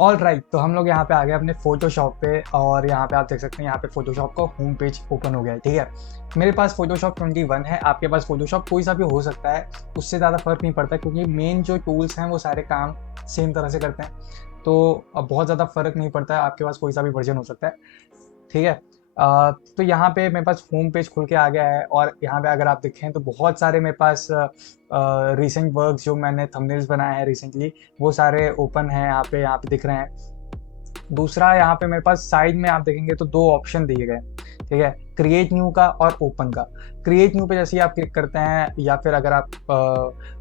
All right, तो हम लोग यहाँ पे आ गए अपने फोटोशॉप पे, और यहाँ पे आप देख सकते हैं यहाँ पे फोटोशॉप का होम पेज ओपन हो गया है। ठीक है, मेरे पास फोटोशॉप 21 है, आपके पास फोटोशॉप कोई सा भी हो सकता है, उससे ज़्यादा फर्क नहीं पड़ता क्योंकि मेन जो टूल्स हैं वो सारे काम सेम तरह से करते हैं। तो अब बहुत ज़्यादा फर्क नहीं पड़ता है, आपके पास कोई सा भी वर्जन हो सकता है। ठीक है। तो यहाँ पे मेरे पास होम पेज खुल के आ गया है, और यहाँ पे अगर आप देखें तो बहुत सारे मेरे पास रीसेंट वर्क्स जो मैंने थंबनेल्स बनाए हैं रिसेंटली, वो सारे ओपन हैं यहाँ पे दिख रहे हैं। दूसरा, यहाँ पे मेरे पास साइड में आप देखेंगे तो दो ऑप्शन दिए गए। ठीक है, क्रिएट न्यू का और ओपन का। क्रिएट न्यू पे जैसे ही आप क्लिक करते हैं, या फिर अगर आप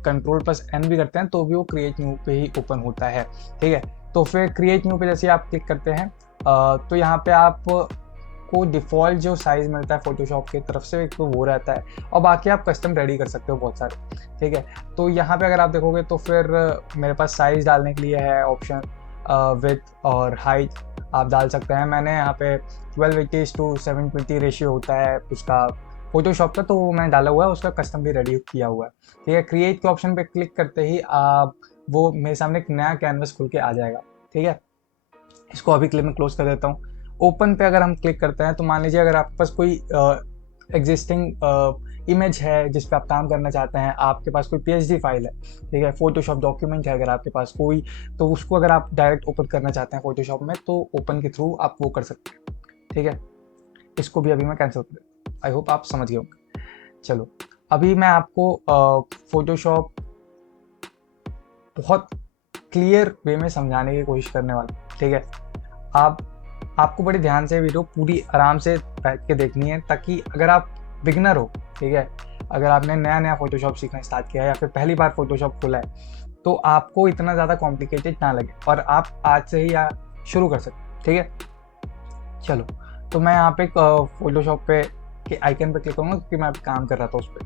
कंट्रोल+N भी करते हैं तो भी वो क्रिएट न्यू पे ही ओपन होता है। ठीक है, तो फिर क्रिएट न्यू पे जैसे ही आप क्लिक करते हैं तो यहाँ पे आप को डिफ़ॉल्ट जो साइज़ मिलता है फोटोशॉप की तरफ से, एक तो वो रहता है, और बाकी आप कस्टम रेडी कर सकते हो बहुत सारे। ठीक है, तो यहाँ पे अगर आप देखोगे तो फिर मेरे पास साइज़ डालने के लिए है ऑप्शन, विड्थ और हाइट आप डाल सकते हैं। मैंने यहाँ पे 1280:720 रेशियो होता है उसका फोटोशॉप का, तो वो मैंने डाला हुआ है, उसका कस्टम भी रेडी किया हुआ है। ठीक है, क्रिएट के ऑप्शन पे क्लिक करते ही आप वो मेरे सामने एक नया कैनवस खुल के आ जाएगा। ठीक है, इसको अभी क्लिप में क्लोज कर देता हूँ। ओपन पे अगर हम क्लिक करते हैं तो मान लीजिए अगर आपके पास कोई एग्जिस्टिंग इमेज है जिस पे आप काम करना चाहते हैं, आपके पास कोई पीएचडी फाइल है, ठीक है, फोटोशॉप डॉक्यूमेंट है अगर आपके पास कोई, तो उसको अगर आप डायरेक्ट ओपन करना चाहते हैं फोटोशॉप में, तो ओपन के थ्रू आप वो कर सकते हैं। ठीक है, इसको भी अभी मैं कैंसिल कर देता हूँ। आई होप आप समझ गए होंगे। चलो, अभी मैं आपको फोटोशॉप बहुत क्लियर वे में समझाने की कोशिश करने वाला हूँ। ठीक है, आप आपको बड़े ध्यान से वीडियो पूरी आराम से बैठ के देखनी है, ताकि अगर आप बिगनर हो, ठीक है, अगर आपने नया नया फोटोशॉप सीखना स्टार्ट किया है या फिर पहली बार फोटोशॉप खोला है, तो आपको इतना ज़्यादा कॉम्प्लिकेटेड ना लगे और आप आज से ही शुरू कर सकते। ठीक है, चलो, तो मैं यहाँ पे फोटोशॉप पे के आइकन पे क्लिक करूँगा क्योंकि मैं अभी काम कर रहा था उस पर।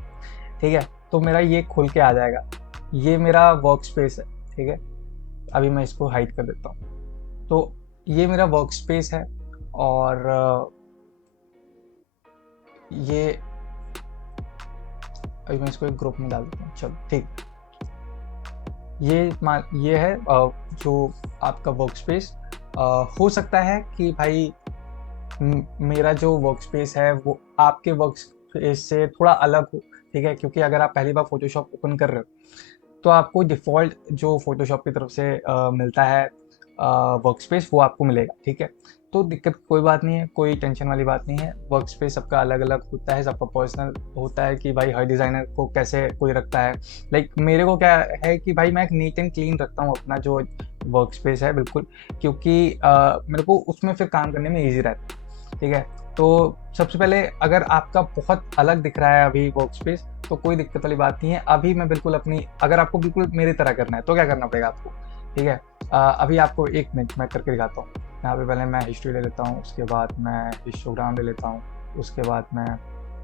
ठीक है, तो मेरा ये खुल के आ जाएगा, ये मेरा वर्क स्पेस है। ठीक है, अभी मैं इसको हाइड कर देता हूँ। तो ये मेरा वर्क स्पेस है, और ये अभी मैं इसको एक ग्रुप में डाल देता हूँ। चलो ठीक, ये है जो आपका वर्क स्पेस। हो सकता है कि भाई मेरा जो वर्क स्पेस है वो आपके वर्क स्पेस से थोड़ा अलग हो। ठीक है, क्योंकि अगर आप पहली बार फोटोशॉप ओपन कर रहे हो तो आपको डिफ़ॉल्ट जो फोटोशॉप की तरफ से मिलता है वर्क स्पेस, वो आपको मिलेगा। ठीक है, तो दिक्कत कोई बात नहीं है, कोई टेंशन वाली बात नहीं है। वर्क स्पेस सबका अलग अलग होता है, सबका पर्सनल होता है कि भाई हर डिज़ाइनर को कैसे कोई रखता है। लाइक मेरे को क्या है कि भाई मैं एक नीट एंड क्लीन रखता हूँ अपना जो वर्क स्पेस है, बिल्कुल, क्योंकि मेरे को उसमें फिर काम करने में ईजी रहता है। ठीक है, तो सबसे पहले अगर आपका बहुत अलग दिख रहा है अभी वर्क स्पेस, तो कोई दिक्कत वाली बात नहीं है। अभी मैं बिल्कुल अपनी, अगर आपको बिल्कुल मेरी तरह करना है तो क्या करना पड़ेगा आपको। ठीक है, अभी आपको एक मिनट मैं करके दिखाता हूँ। यहाँ पे पहले मैं हिस्ट्री ले लेता हूँ, उसके बाद मैं हिस्टोग्राम ले लेता हूँ, उसके बाद मैं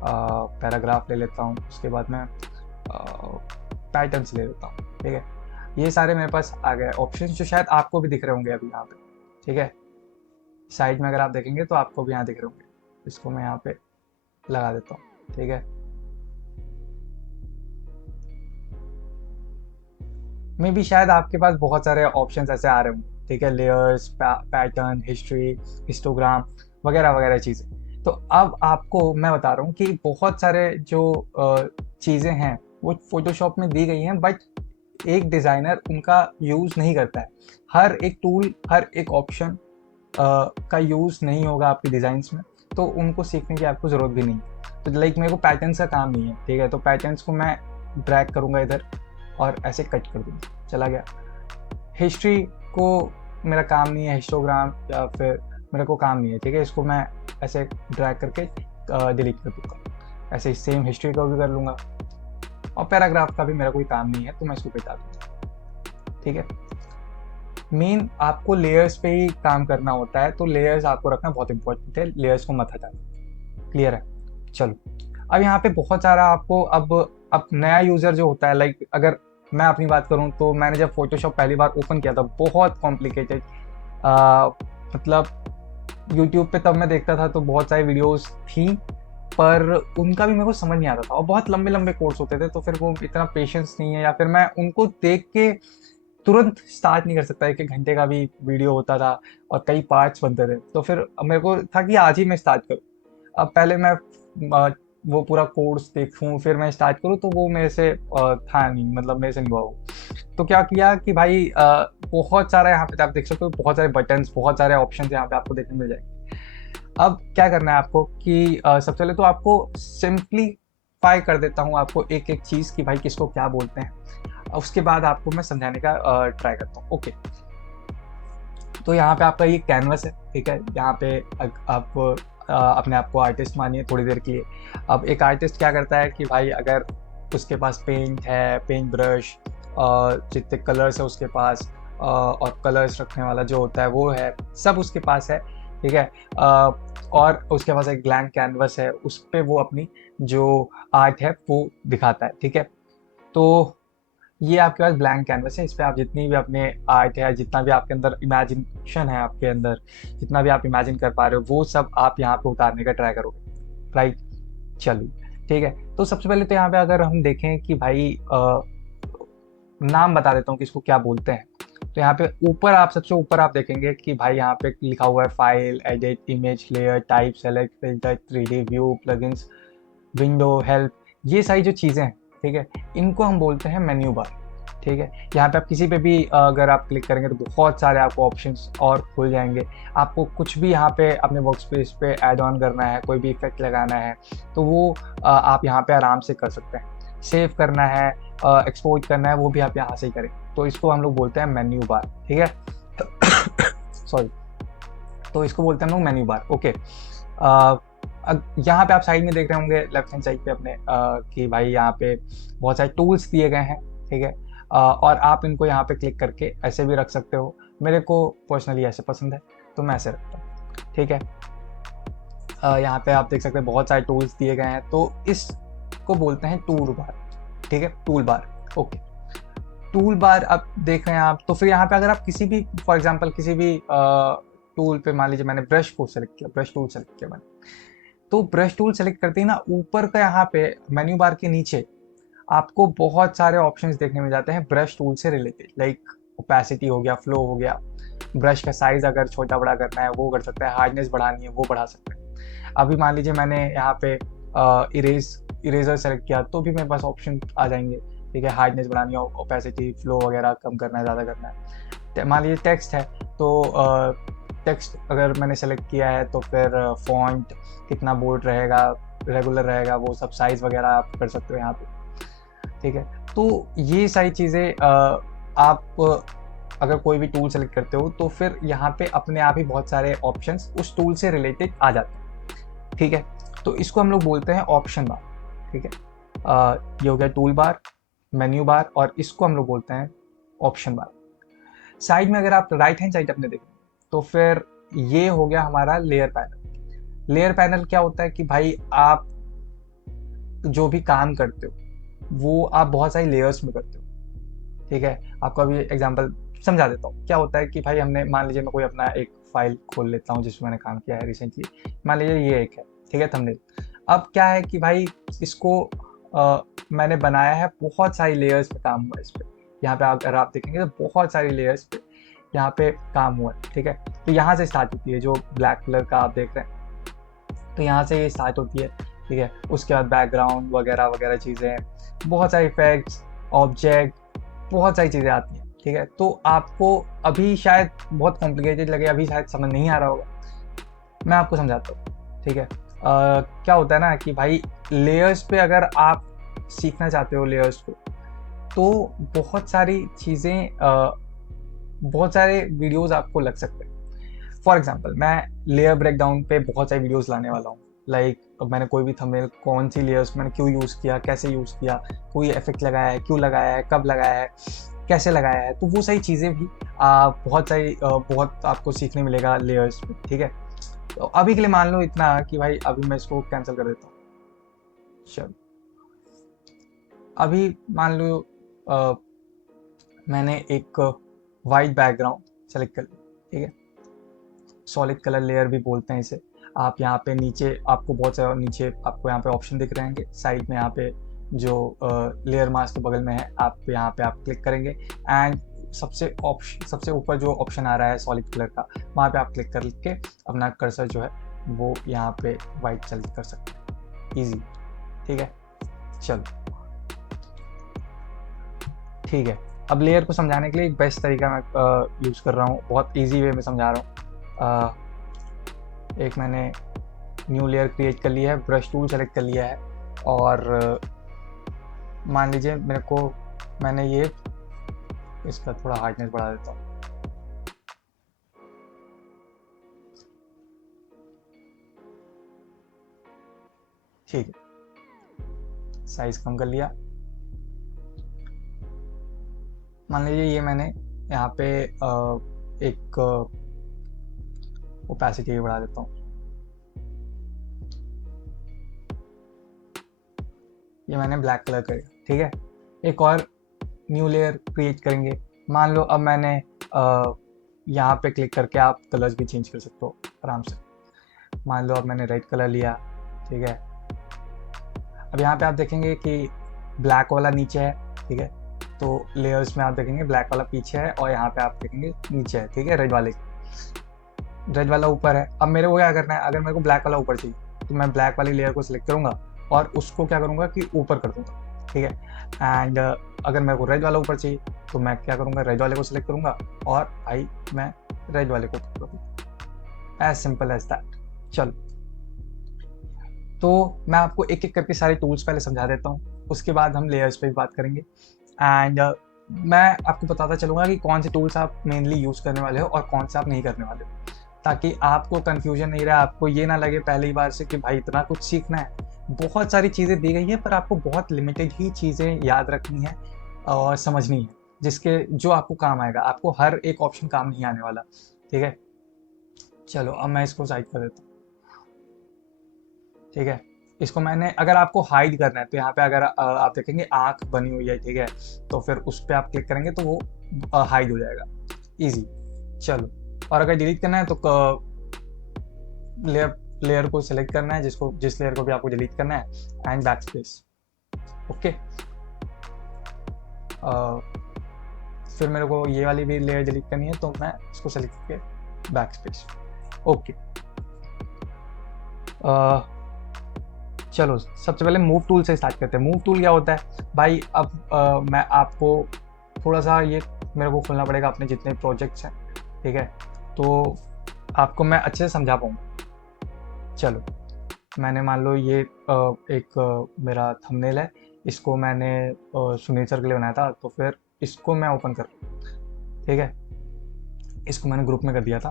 पैराग्राफ ले लेता हूँ, उसके बाद मैं पैटर्न्स ले लेता हूँ। ठीक है, ये सारे मेरे पास आ गए ऑप्शंस, जो शायद आपको भी दिख रहे होंगे अभी यहाँ पे। ठीक है, साइड में अगर आप देखेंगे तो आपको भी यहाँ दिख रहे होंगे। इसको मैं यहाँ पे लगा देता हूँ। ठीक है, मे भी शायद आपके पास बहुत सारे ऑप्शंस ऐसे आ रहे होंगे। ठीक है, लेयर्स, पैटर्न, हिस्ट्री, हिस्टोग्राम, वगैरह वगैरह चीज़ें। तो अब आपको मैं बता रहा हूँ कि बहुत सारे जो चीज़ें हैं वो फोटोशॉप में दी गई हैं, बट एक डिज़ाइनर उनका यूज़ नहीं करता है। हर एक टूल, हर एक ऑप्शन का यूज़ नहीं होगा आपके डिज़ाइंस में, तो उनको सीखने की आपको ज़रूरत भी नहीं है। तो लाइक मेरे को पैटर्न्स का काम नहीं है। ठीक है, तो पैटर्न्स को मैं ड्रैग करूँगा इधर और ऐसे कट कर दूँगा, चला गया। हिस्ट्री को मेरा काम नहीं है, हिस्टोग्राम या फिर मेरे को काम नहीं है। ठीक है, इसको मैं ऐसे ड्रैग करके डिलीट कर दूँगा। ऐसे ही सेम हिस्ट्री का भी कर लूँगा, और पैराग्राफ का भी मेरा कोई काम नहीं है तो मैं इसको मिटा दूँगा। ठीक है, मेन आपको लेयर्स पे ही काम करना होता है, तो लेयर्स आपको रखना बहुत इंपॉर्टेंट है, लेयर्स को मत हटाना। क्लियर है? चलो, अब यहाँ पे बहुत सारा आपको अब नया यूज़र जो होता है, लाइक अगर मैं अपनी बात करूँ तो मैंने जब फोटोशॉप पहली बार ओपन किया था, बहुत कॉम्प्लिकेटेड, मतलब यूट्यूब पे तब मैं देखता था तो बहुत सारी वीडियोस थी, पर उनका भी मेरे को समझ नहीं आता था, और बहुत लंबे लंबे कोर्स होते थे, तो फिर वो इतना पेशेंस नहीं है, या फिर मैं उनको देख के तुरंत स्टार्ट नहीं कर सकता, 1-1 घंटे का भी वीडियो होता था और कई पार्ट्स बनते थे। तो फिर मेरे को था कि आज ही मैं स्टार्ट करूँ। अब पहले मैं वो पूरा कोर्स देखूँ फिर मैं स्टार्ट करूँ, तो वो मेरे से था नहीं, मतलब मेरे से नहीं हुआ वो। तो क्या किया कि भाई बहुत सारा यहाँ पे आप देख सकते हो, बहुत सारे बटन्स, बहुत सारे ऑप्शंस यहाँ पे आपको देखने मिल जाएंगे। अब क्या करना है आपको कि सबसे पहले तो आपको सिंप्लीफाई कर देता हूँ आपको एक एक चीज़ कि भाई किसको क्या बोलते हैं, उसके बाद आपको मैं समझाने का ट्राई करता हूँ। ओके, तो यहाँ पे आपका ये कैनवस है, ठीक है। यहाँ पे आप अपने आप को आर्टिस्ट मानिए थोड़ी देर के लिए। अब एक आर्टिस्ट क्या करता है कि भाई अगर उसके पास पेंट है, पेंट ब्रश, जितने कलर्स है उसके पास, और कलर्स रखने वाला जो होता है वो है, सब उसके पास है, ठीक है। और उसके पास एक ब्लैंक कैनवस है, उस पर वो अपनी जो आर्ट है वो दिखाता है, ठीक है। तो ये आपके पास ब्लैंक कैनवस है, इस पे आप जितनी भी अपने आर्ट है, जितना भी आपके अंदर इमेजिनेशन है, आपके अंदर जितना भी आप इमेजिन कर पा रहे हो, वो सब आप यहाँ पे उतारने का ट्राई करोगे, राइट। चलिए, ठीक है। तो सबसे पहले तो यहाँ पे अगर हम देखें कि भाई नाम बता देता हूँ कि इसको क्या बोलते हैं। तो यहाँ पे ऊपर आप सबसे ऊपर आप देखेंगे कि भाई यहाँ पे लिखा हुआ है file, edit, image, layer, type, select, filter, 3D view, plugins, window, help, ये सारी जो चीज़ें हैं, ठीक है, इनको हम बोलते हैं मेन्यू बार, ठीक है। यहाँ पे आप किसी पे भी अगर आप क्लिक करेंगे तो बहुत सारे आपको ऑप्शंस और खुल जाएंगे। आपको कुछ भी यहाँ पे अपने वर्क स्पेस पे ऐड ऑन करना है, कोई भी इफेक्ट लगाना है, तो वो आप यहाँ पे आराम से कर सकते हैं। सेव करना है, एक्सपोर्ट करना है, वो भी आप यहाँ से ही करें। तो इसको हम लोग बोलते हैं मेन्यू बार, ठीक है। सॉरी, तो इसको बोलते हैं हम लोग मेन्यू बार। ओके, यहाँ पे आप साइड में देख रहे होंगे लेफ्ट हैंड साइड पे अपने कि भाई यहाँ पे बहुत सारे टूल्स दिए गए हैं, ठीक है। और आप इनको यहाँ पे क्लिक करके ऐसे भी रख सकते हो। मेरे को पर्सनली ऐसे पसंद है तो मैं ऐसे रखता हूँ, ठीक है। यहाँ पे आप देख सकते हैं बहुत सारे टूल्स दिए गए हैं, तो इसको बोलते हैं टूल बार, ठीक है, tool bar. Okay, tool bar अब देख रहे हैं आप, तो फिर यहाँ पे अगर आप किसी भी फॉर एग्जांपल किसी भी टूल पे, मान लीजिए मैंने ब्रश को सेलेक्ट किया, ब्रश टूल सेलेक्ट किया मैंने, तो ब्रश टूल सेलेक्ट करते ही ना ऊपर का यहाँ पे मेन्यू बार के नीचे आपको बहुत सारे ऑप्शंस देखने मिल जाते हैं ब्रश टूल से रिलेटेड, लाइक ओपेसिटी हो गया, फ्लो हो गया, ब्रश का साइज अगर छोटा बड़ा करना है वो कर सकते हैं, हार्डनेस बढ़ानी है वो बढ़ा सकते हैं। अभी मान लीजिए मैंने यहाँ पे इरेजर सेलेक्ट किया तो भी मेरे पास ऑप्शन आ जाएंगे, ठीक है। हार्डनेस बढ़ानी है, ओपेसिटी, फ्लो वगैरह कम करना है, ज़्यादा करना है। मान लीजिए टेक्स्ट है, तो टेक्स्ट अगर मैंने सेलेक्ट किया है तो फिर फॉन्ट कितना बोल्ड रहेगा, रेगुलर रहेगा, वो सब साइज़ वगैरह आप कर सकते हो यहाँ पे, ठीक है। तो ये सारी चीज़ें आप अगर कोई भी टूल सेलेक्ट करते हो तो फिर यहाँ पे अपने आप ही बहुत सारे ऑप्शंस उस टूल से रिलेटेड आ जाते हैं, ठीक है। तो इसको हम लोग बोलते हैं ऑप्शन बार, ठीक है। ये हो गया टूल बार, मेन्यू बार, और इसको हम लोग बोलते हैं ऑप्शन बार। साइड में अगर आप राइट हैंड साइड अपने देखें तो फिर ये हो गया हमारा लेयर पैनल। लेयर पैनल क्या होता है कि भाई आप जो भी काम करते हो वो आप बहुत सारी लेयर्स में करते हो, ठीक है। आपको अभी एग्जांपल समझा देता हूँ। क्या होता है कि भाई हमने, मान लीजिए मैं कोई अपना एक फाइल खोल लेता हूँ जिसमें मैंने काम किया है रिसेंटली, मान लीजिए ये एक है, ठीक है, थंबनेल। अब क्या है कि भाई इसको मैंने बनाया है, बहुत सारी लेयर्स पे काम हुआ है इस पर। यहाँ पे अगर आप देखेंगे तो बहुत सारी लेयर्स पे यहाँ पे काम हुआ है, ठीक है। तो यहाँ से स्टार्ट होती है, जो ब्लैक कलर का आप देख रहे हैं, तो यहाँ से ये स्टार्ट होती है, ठीक है। उसके बाद बैकग्राउंड वगैरह वगैरह चीज़ें, बहुत सारे इफेक्ट्स, ऑब्जेक्ट, बहुत सारी चीज़ें आती हैं, ठीक है। तो आपको अभी शायद बहुत कॉम्प्लिकेटेड लगे, अभी शायद समझ नहीं आ रहा होगा, मैं आपको समझाता हूँ, ठीक है। क्या होता है ना कि भाई लेयर्स पे अगर आप सीखना चाहते हो लेयर्स को, तो बहुत सारी चीज़ें, बहुत सारे वीडियोस आपको लग सकते हैं। फॉर एग्जांपल मैं लेयर ब्रेकडाउन पे बहुत सारी वीडियोस लाने वाला हूँ, लाइक मैंने कोई भी थंबनेल, कौन सी लेयर्स मैंने क्यों यूज़ किया, कैसे यूज़ किया, कोई इफेक्ट लगाया है, क्यों लगाया है, कब लगाया है, कैसे लगाया है, तो वो सारी चीज़ें भी बहुत आपको सीखने मिलेगा लेयर्स में, ठीक है। तो अभी के लिए मान लो इतना कि भाई अभी मैं इसको कैंसिल कर देता हूँ। चलो, अभी मान लो मैंने एक वाइट बैकग्राउंड सेलेक्ट कर लिया, ठीक है। सॉलिड कलर लेयर भी बोलते हैं इसे। आप यहाँ पे नीचे आपको बहुत सारे, नीचे आपको यहाँ पे ऑप्शन दिख रहे हैं साइड में, यहाँ पे जो लेयर मास्क के बगल में है, आप यहाँ पे आप क्लिक करेंगे एंड सबसे ऊपर जो ऑप्शन आ रहा है सॉलिड कलर का, वहाँ पे आप क्लिक करके अपना कर्सर जो है वो यहाँ पे वाइट सेलेक्ट कर सकते हैं, इजी। ठीक है, चलो ठीक है। अब लेयर को समझाने के लिए एक बेस्ट तरीका मैं यूज़ कर रहा हूँ, बहुत इजी वे में समझा रहा हूँ। एक मैंने न्यू लेयर क्रिएट कर लिया है, ब्रश टूल सेलेक्ट कर लिया है, और मान लीजिए मैंने ये इसका थोड़ा हार्डनेस बढ़ा देता हूँ। ठीक है, साइज कम कर लिया। मान लीजिए ये मैंने यहाँ पे एक ओपेसिटी भी बढ़ा देता हूँ। ये मैंने ब्लैक कलर कर दिया। ठीक है, एक और न्यू लेयर क्रिएट करेंगे। मान लो अब मैंने यहाँ पे क्लिक करके आप कलर्स भी चेंज कर सकते हो आराम से। मान लो अब मैंने रेड कलर लिया। ठीक है, अब यहाँ पे आप देखेंगे कि ब्लैक वाला नीचे है। ठीक है, तो लेयर्स में आप देखेंगे ब्लैक वाला पीछे है और यहाँ पे आप देखेंगे नीचे है। ठीक है, रेड वाला ऊपर है। अब मेरे को क्या करना है, अगर मेरे को ब्लैक वाला ऊपर चाहिए तो मैं ब्लैक वाली लेयर को सिलेक्ट करूंगा और उसको क्या करूंगा कि ऊपर कर दूंगा। ठीक है, एंड अगर मेरे को रेड वाला ऊपर चाहिए तो मैं क्या करूंगा, रेड वाले को सिलेक्ट करूंगा और भाई मैं रेड वाले को ऊपर कर दूंगा। As simple as that. चलो, तो मैं आपको एक एक करके सारे टूल्स पहले समझा देता हूँ, उसके बाद हम लेयर्स पे भी बात करेंगे। एंड मैं आपको बताता चलूँगा कि कौन से टूल्स आप मेनली यूज़ करने वाले हो और कौन से आप नहीं करने वाले हो, ताकि आपको कन्फ्यूजन नहीं रहे, आपको ये ना लगे पहली बार से कि भाई इतना कुछ सीखना है। बहुत सारी चीज़ें दी गई हैं पर आपको बहुत लिमिटेड ही चीज़ें याद रखनी है और समझनी है, जो आपको काम आएगा। आपको हर एक ऑप्शन काम नहीं आने वाला। ठीक है, चलो अब मैं इसको साइड कर देता हूँ। ठीक है, इसको मैंने, अगर आपको हाइड करना है तो यहाँ पे अगर आप देखेंगे आंख बनी हुई है। ठीक है, तो फिर उस पर आप क्लिक करेंगे तो वो हाइड हो जाएगा, इजी। चलो, और अगर डिलीट करना है तो लेयर को सिलेक्ट करना है, जिस लेयर को भी आपको डिलीट करना है, एंड बैक स्पेस। ओके, फिर मेरे को ये वाली भी लेयर डिलीट करनी है तो मैं इसको सेलेक्ट करके बैक स्पेस। ओके, चलो सबसे पहले मूव टूल से स्टार्ट करते हैं। मूव टूल क्या होता है भाई, अब मैं आपको थोड़ा सा ये मेरे को खोलना पड़ेगा अपने जितने प्रोजेक्ट्स हैं। ठीक है, तो आपको मैं अच्छे से समझा पाऊँगा। चलो, मैंने मान लो ये एक मेरा थंबनेल है, इसको मैंने सुनील सर के लिए बनाया था, तो फिर इसको मैं ओपन कर लूँ। ठीक है, इसको मैंने ग्रुप में कर दिया था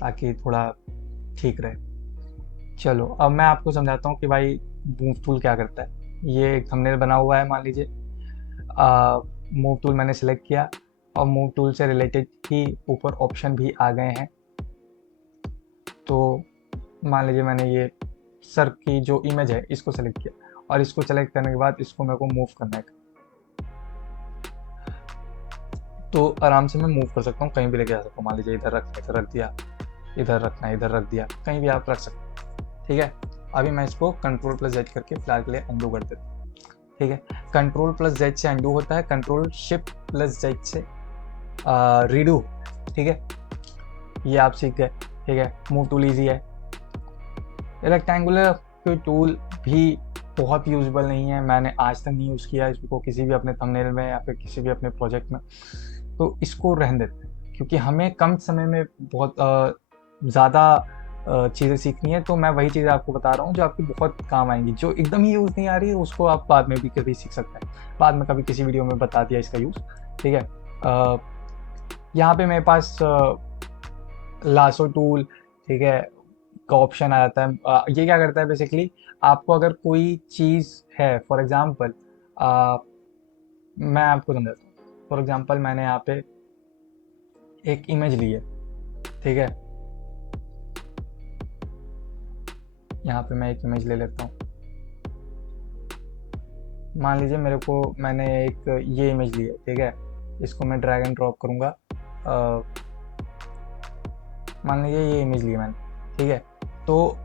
ताकि थोड़ा ठीक रहे। चलो, अब मैं आपको समझाता हूँ कि भाई मूव टूल क्या करता है। ये एक थंबनेल बना हुआ है, मान लीजिए मूव टूल मैंने सेलेक्ट किया और मूव टूल से रिलेटेड ही ऊपर ऑप्शन भी आ गए हैं। तो मान लीजिए मैंने ये सर की जो इमेज है इसको सेलेक्ट किया और इसको सेलेक्ट करने के बाद इसको मेरे को मूव करना है, तो आराम से मैं मूव कर सकता हूँ, कहीं भी लेके जा सकता हूँ। मान लीजिए इधर रख दिया, इधर रखना है, इधर रख दिया, कहीं भी आप रख सकते हैं। ठीक है, अभी मैं इसको Ctrl+Z करके फिलहाल के लिए अनडू कर देता हूँ। ठीक है, Ctrl+Z से अनडू होता है, Ctrl+Shift+Z से रीडू। ठीक है, ये आप सीख गए। ठीक है, मूव टूल ईजी है। रेक्टेंगुलर टूल भी बहुत यूजेबल नहीं है, मैंने आज तक नहीं यूज़ किया इसको किसी भी अपने थंबनेल में या फिर किसी भी अपने प्रोजेक्ट में, तो इसको रहने देते हैं क्योंकि हमें कम समय में बहुत ज़्यादा चीज़ें सीखनी है। तो मैं वही चीज़ें आपको बता रहा हूँ जो आपको बहुत काम आएंगी। जो एकदम ही यूज़ नहीं आ रही है उसको आप बाद में भी कभी सीख सकते हैं, बाद में कभी किसी वीडियो में बता दिया इसका यूज़। ठीक है, यहाँ पे मेरे पास लासो टूल, ठीक है, का ऑप्शन आ जाता है। ये क्या करता है बेसिकली, आपको अगर कोई चीज़ है, फॉर एग्जांपल मैं आपको समझाता हूँ। फॉर एग्जांपल मैंने यहाँ पे एक इमेज ली है। ठीक है, यहाँ पे मैं एक इमेज ले लेता हूँ। मान लीजिए मैंने एक ये इमेज ली है। ठीक है, इसको मैं ड्रैग एंड ड्रॉप करूँगा। मान लीजिए ये इमेज ली है मैंने। ठीक है, तो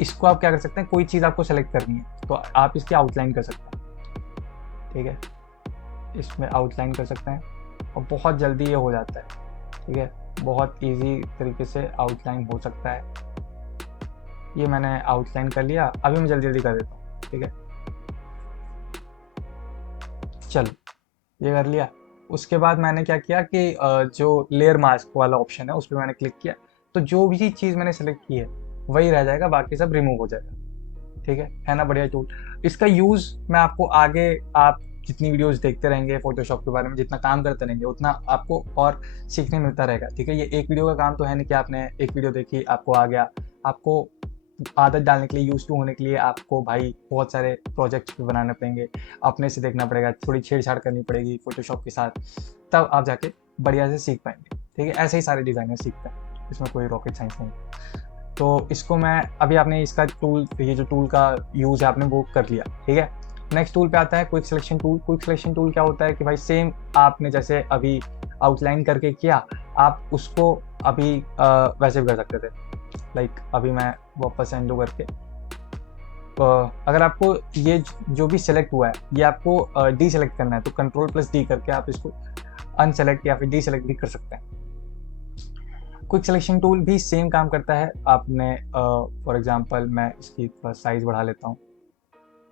इसको आप क्या कर सकते हैं, कोई चीज़ आपको सेलेक्ट करनी है तो आप इसकी आउटलाइन कर सकते हैं। ठीक है, इसमें आउटलाइन कर सकते हैं। और बहुत जल्दी ये हो जाता है। ठीक है, बहुत इजी तरीके से आउटलाइन हो सकता है। ये मैंने आउटलाइन कर लिया, अभी मैं जल्दी जल्दी कर देता हूँ। ठीक है, चलो ये कर लिया। उसके बाद मैंने क्या किया कि जो लेयर मास्क वाला ऑप्शन है उस पर मैंने क्लिक किया, तो जो भी चीज़ मैंने सेलेक्ट की है वही रह जाएगा, बाकी सब रिमूव हो जाएगा। ठीक है ना, बढ़िया टूल। इसका यूज़ मैं आपको आगे, आप जितनी वीडियोस देखते रहेंगे फोटोशॉप के बारे में, जितना काम करते रहेंगे उतना आपको और सीखने मिलता रहेगा। ठीक है, ये एक वीडियो का काम तो है नहीं कि आपने एक वीडियो देखी आपको आ गया। आपको आदत डालने के लिए, यूज टू होने के लिए आपको भाई बहुत सारे प्रोजेक्ट्स भी बनाने पड़ेंगे, अपने से देखना पड़ेगा, थोड़ी छेड़छाड़ करनी पड़ेगी फोटोशॉप के साथ, तब आप जाके बढ़िया से सीख पाएंगे। ठीक है, ऐसे ही सारे डिज़ाइनर सीखते हैं, इसमें कोई रॉकेट साइंस नहीं। तो इसको मैं अभी, आपने इसका टूल, ये जो टूल का यूज़ है आपने वो कर लिया। ठीक है, नेक्स्ट टूल पे आता है quick selection tool. Quick selection tool क्या होता है कि भाई सेम आपने जैसे अभी आउटलाइन करके किया, आप उसको अभी वैसे भी कर सकते थे। लाइक अभी मैं वापस एंडो करके, अगर आपको ये जो भी सिलेक्ट हुआ है ये आपको डी सेलेक्ट करना है, तो कंट्रोल+D करके आप इसको अनसेलेक्ट या फिर डी सेलेक्ट भी कर सकते हैं। क्विक सिलेक्शन टूल भी सेम काम करता है। आपने फॉर एग्जांपल मैं इसकी साइज़ बढ़ा लेता हूँ,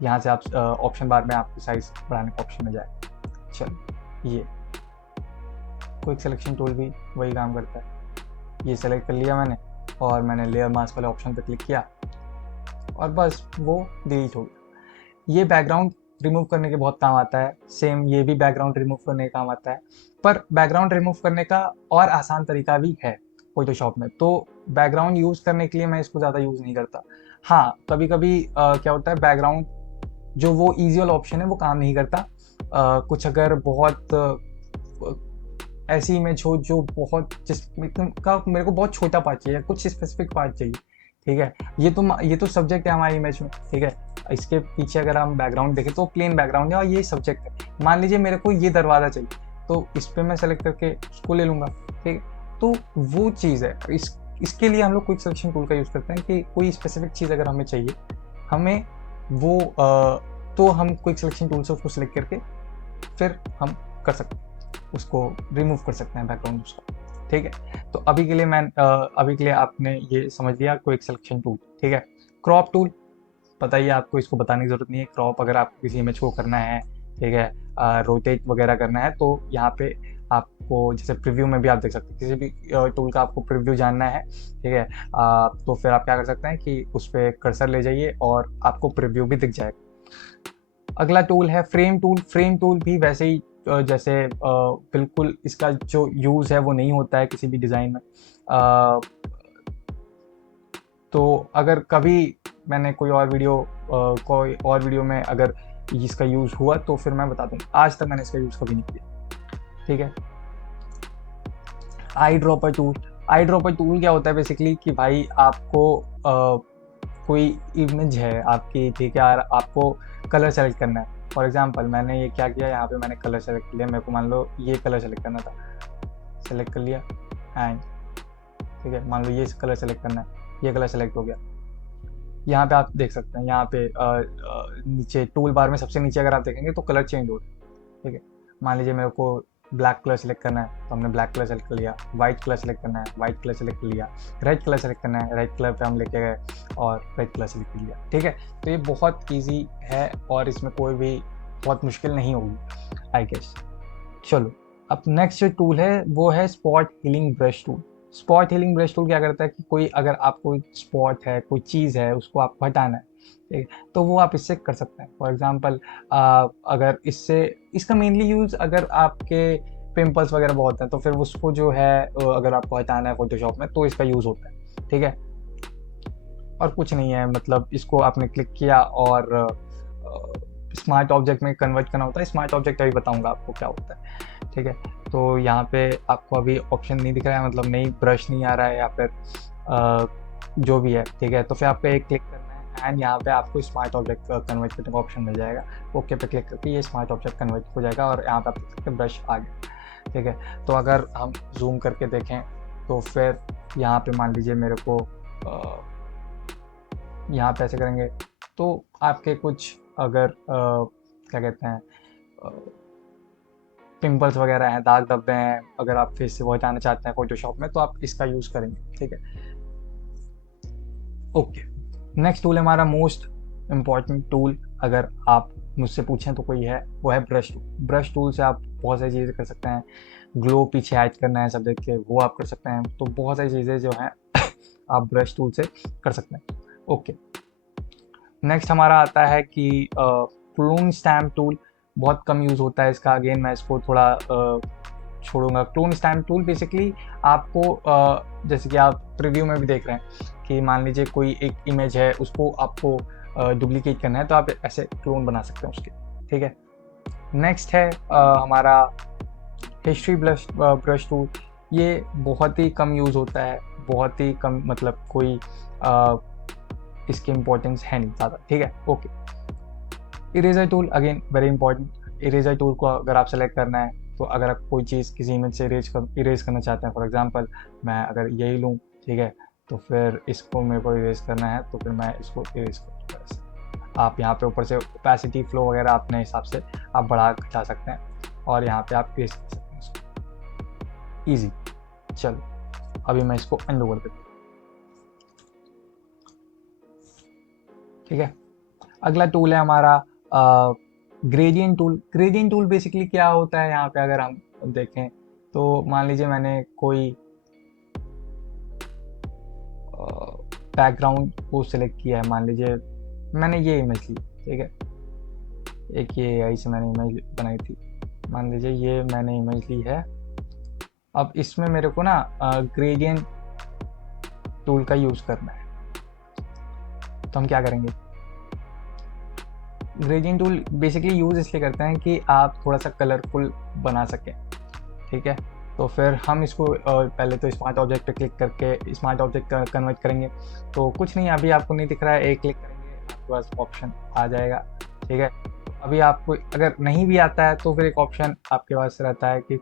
यहाँ से आप ऑप्शन बार में आपको साइज़ बढ़ाने का ऑप्शन मिल जाएगा। चलो, ये क्विक सिलेक्शन टूल भी वही काम करता है। ये सेलेक्ट कर लिया मैंने और मैंने लेयर मास्क वाले ऑप्शन पर क्लिक किया और बस वो डिलीट हो गया। ये बैकग्राउंड रिमूव करने के बहुत काम आता है, सेम ये भी बैकग्राउंड रिमूव करने का काम आता है। पर बैकग्राउंड रिमूव करने का और आसान तरीका भी है फोटोशॉप में, तो बैकग्राउंड यूज़ करने के लिए मैं इसको ज़्यादा यूज़ नहीं करता। हाँ, कभी कभी क्या होता है, बैकग्राउंड जो वो ईजी वाला ऑप्शन है वो काम नहीं करता। कुछ अगर बहुत ऐसी इमेज हो जो बहुत, जिसमें का मेरे को बहुत छोटा पार्ट चाहिए, कुछ स्पेसिफिक पार्ट चाहिए। ठीक है, ये तो सब्जेक्ट है हमारी इमेज में। ठीक है, इसके पीछे अगर हम बैकग्राउंड देखें तो प्लेन बैकग्राउंड है और ये सब्जेक्ट है। मान लीजिए मेरे को ये दरवाज़ा चाहिए, तो इस पर मैं सेलेक्ट करके उसको ले लूँगा। ठीक है, तो वो चीज़ है। इसके लिए हम लोग क्विक सिलेक्शन टूल का यूज़ करते हैं कि कोई स्पेसिफिक चीज़ अगर हमें चाहिए, हमें वो तो हम क्विक सिलेक्शन टूल से उसको सिलेक्ट करके फिर हम कर सकते हैं, उसको रिमूव कर सकते हैं बैकग्राउंड उसका। ठीक है, तो अभी के लिए आपने ये समझ लिया क्विक सिलेक्शन टूल। ठीक है, क्रॉप टूल, बताइए, आपको इसको बताने की ज़रूरत नहीं है। क्रॉप अगर आपको किसी इमेज को करना है, ठीक है, रोटेट वगैरह करना है, तो यहाँ पे आपको जैसे प्रीव्यू में भी आप देख सकते हैं, किसी भी टूल का आपको प्रीव्यू जानना है, ठीक है, तो फिर आप क्या कर सकते हैं कि उस पर कर्सर ले जाइए और आपको प्रीव्यू भी दिख जाएगा। अगला टूल है फ्रेम टूल। फ्रेम टूल भी वैसे ही जैसे बिल्कुल इसका जो यूज़ है वो नहीं होता है किसी भी डिज़ाइन में। तो अगर कभी मैंने कोई और वीडियो में अगर इसका यूज़ हुआ तो फिर मैं बता दूँगा, आज तक मैंने इसका यूज़ कभी नहीं किया। ठीक है, eye dropper tool. Eye dropper tool क्या होता है बेसिकली कि भाई आपको कोई इमेज है आपकी, ठीक है, और आपको कलर सेलेक्ट करना है। फॉर एग्जांपल मैंने ये क्या किया, यहाँ पे मैंने कलर सेलेक्ट कर लिया, मेरे को मान लो ये कलर सेलेक्ट करना था, सेलेक्ट कर लिया एंड, ठीक है, मान लो ये कलर सेलेक्ट करना है, ये कलर सेलेक्ट हो गया। यहाँ पे आप देख सकते हैं, यहाँ पे नीचे टूल बार में सबसे नीचे अगर आप देखेंगे तो कलर चेंज हो रहा है। ठीक है, मान लीजिए मेरे को ब्लैक कलर सेलेक्ट करना है तो हमने ब्लैक कलर सेलेक्ट कर लिया, वाइट कलर सेलेक्ट करना है, वाइट कलर सेलेक्ट कर लिया, रेड कलर सेलेक्ट करना है, रेड कलर पे हम लेके गए और रेड कलर सेलेक्ट कर लिया। ठीक है, तो ये बहुत ईजी है और इसमें कोई भी बहुत मुश्किल नहीं होगी आई गेस। चलो, अब नेक्स्ट जो टूल है वो है spot healing brush tool. Spot healing brush tool क्या करता है कि कोई अगर आपको स्पॉट है, कोई चीज़ है, उसको आपको हटाना है, ठीक है, तो वो आप इससे कर सकते हैं। फॉर एग्जांपल अगर इसका मेनली यूज़ अगर आपके पिंपल्स वगैरह बहुत हैं तो फिर उसको जो है अगर आपको हटाना है फोटोशॉप में तो इसका यूज़ होता है। ठीक है, और कुछ नहीं है, मतलब इसको आपने क्लिक किया और स्मार्ट ऑब्जेक्ट में कन्वर्ट करना होता है। स्मार्ट ऑब्जेक्ट अभी बताऊंगा आपको क्या होता है। ठीक है, तो यहाँ पे आपको अभी ऑप्शन नहीं दिख रहा है, मतलब नहीं ब्रश नहीं आ रहा है या फिर जो भी है। ठीक है, तो फिर आपको एक क्लिक करना है एंड यहाँ पे आपको स्मार्ट ऑब्जेक्ट कन्वर्ट करने का ऑप्शन मिल जाएगा। ओके पे क्लिक करके ये स्मार्ट ऑब्जेक्ट कन्वर्ट हो जाएगा और यहाँ पे आप देख सकते हैं ब्रश आ गया। ठीक है, तो अगर हम जूम करके देखें तो फिर यहाँ पे मान लीजिए मेरे को यहाँ पे ऐसे करेंगे तो आपके कुछ अगर क्या कहते हैं पिंपल्स वगैरह हैं, दाग धब्बे हैं, अगर आप फेस से वो हटाना चाहते हैं फोटोशॉप में, तो आप इसका यूज़ करेंगे। ठीक है, ओके। नेक्स्ट टूल है हमारा मोस्ट इम्पॉर्टेंट टूल, अगर आप मुझसे पूछें तो कोई है, वो है ब्रश टूल। ब्रश टूल से आप बहुत सारी चीज़ें कर सकते हैं। ग्लो पीछे ऐड करना है सब्जेक्ट के, वो आप कर सकते हैं। तो बहुत सारी चीज़ें जो हैं आप ब्रश टूल से कर सकते हैं। ओके, नेक्स्ट हमारा आता है कि क्लोन स्टैम्प टूल। बहुत कम यूज़ होता है इसका, अगेन मैं इसको थोड़ा छोड़ूंगा। क्लोन स्टैम्प टूल बेसिकली आपको जैसे कि आप प्रीव्यू में भी देख रहे हैं कि मान लीजिए कोई एक इमेज है, उसको आपको डुप्लीकेट करना है, तो आप ऐसे क्लोन बना सकते हैं उसके। ठीक है, नेक्स्ट है हमारा हिस्ट्री ब्रश टूल। ये बहुत ही कम यूज़ होता है, बहुत ही कम, मतलब कोई इसकी इम्पोर्टेंस है नहीं ज़्यादा। ठीक है, okay. Eraser tool again very important. Eraser tool को अगर आप सेलेक्ट करना है, तो अगर आप कोई चीज़ किसी इमेज से इरेज करना चाहते हैं, फॉर एग्जांपल मैं अगर यही लूँ, ठीक है, तो फिर इसको मेरे को इरेज करना है, तो फिर मैं इसको इरेज करूँगा ऐसे। आप यहाँ पे ऊपर से ओपेसिटी फ्लो वगैरह अपने हिसाब से आप बढ़ा घटा सकते हैं, और यहाँ पे आप इरेज कर सकते हैं इसको, ईजी। चलो अभी मैं इसको अनडू कर देता हूँ। ठीक है, अगला टूल है हमारा gradient tool. Gradient tool basically क्या होता है, यहाँ पे अगर हम देखें तो मान लीजिए मैंने कोई बैकग्राउंड को सिलेक्ट किया है। मान लीजिए मैंने ये इमेज ली, ठीक है, एक ये AI से मैंने इमेज बनाई थी, मान लीजिए ये मैंने इमेज ली है। अब इसमें मेरे को ना ग्रेडियंट टूल का यूज़ करना है, तो हम क्या करेंगे, ग्रेडियंट टूल बेसिकली यूज़ इसलिए करते हैं कि आप थोड़ा सा कलरफुल बना सकें। ठीक है, तो फिर हम इसको पहले तो स्मार्ट ऑब्जेक्ट पे क्लिक करके स्मार्ट ऑब्जेक्ट कन्वर्ट करेंगे। तो कुछ नहीं, अभी आपको नहीं दिख रहा है, एक क्लिक करेंगे आपके पास ऑप्शन आ जाएगा। ठीक है, अभी आपको अगर नहीं भी आता है तो फिर एक ऑप्शन आपके पास रहता है कि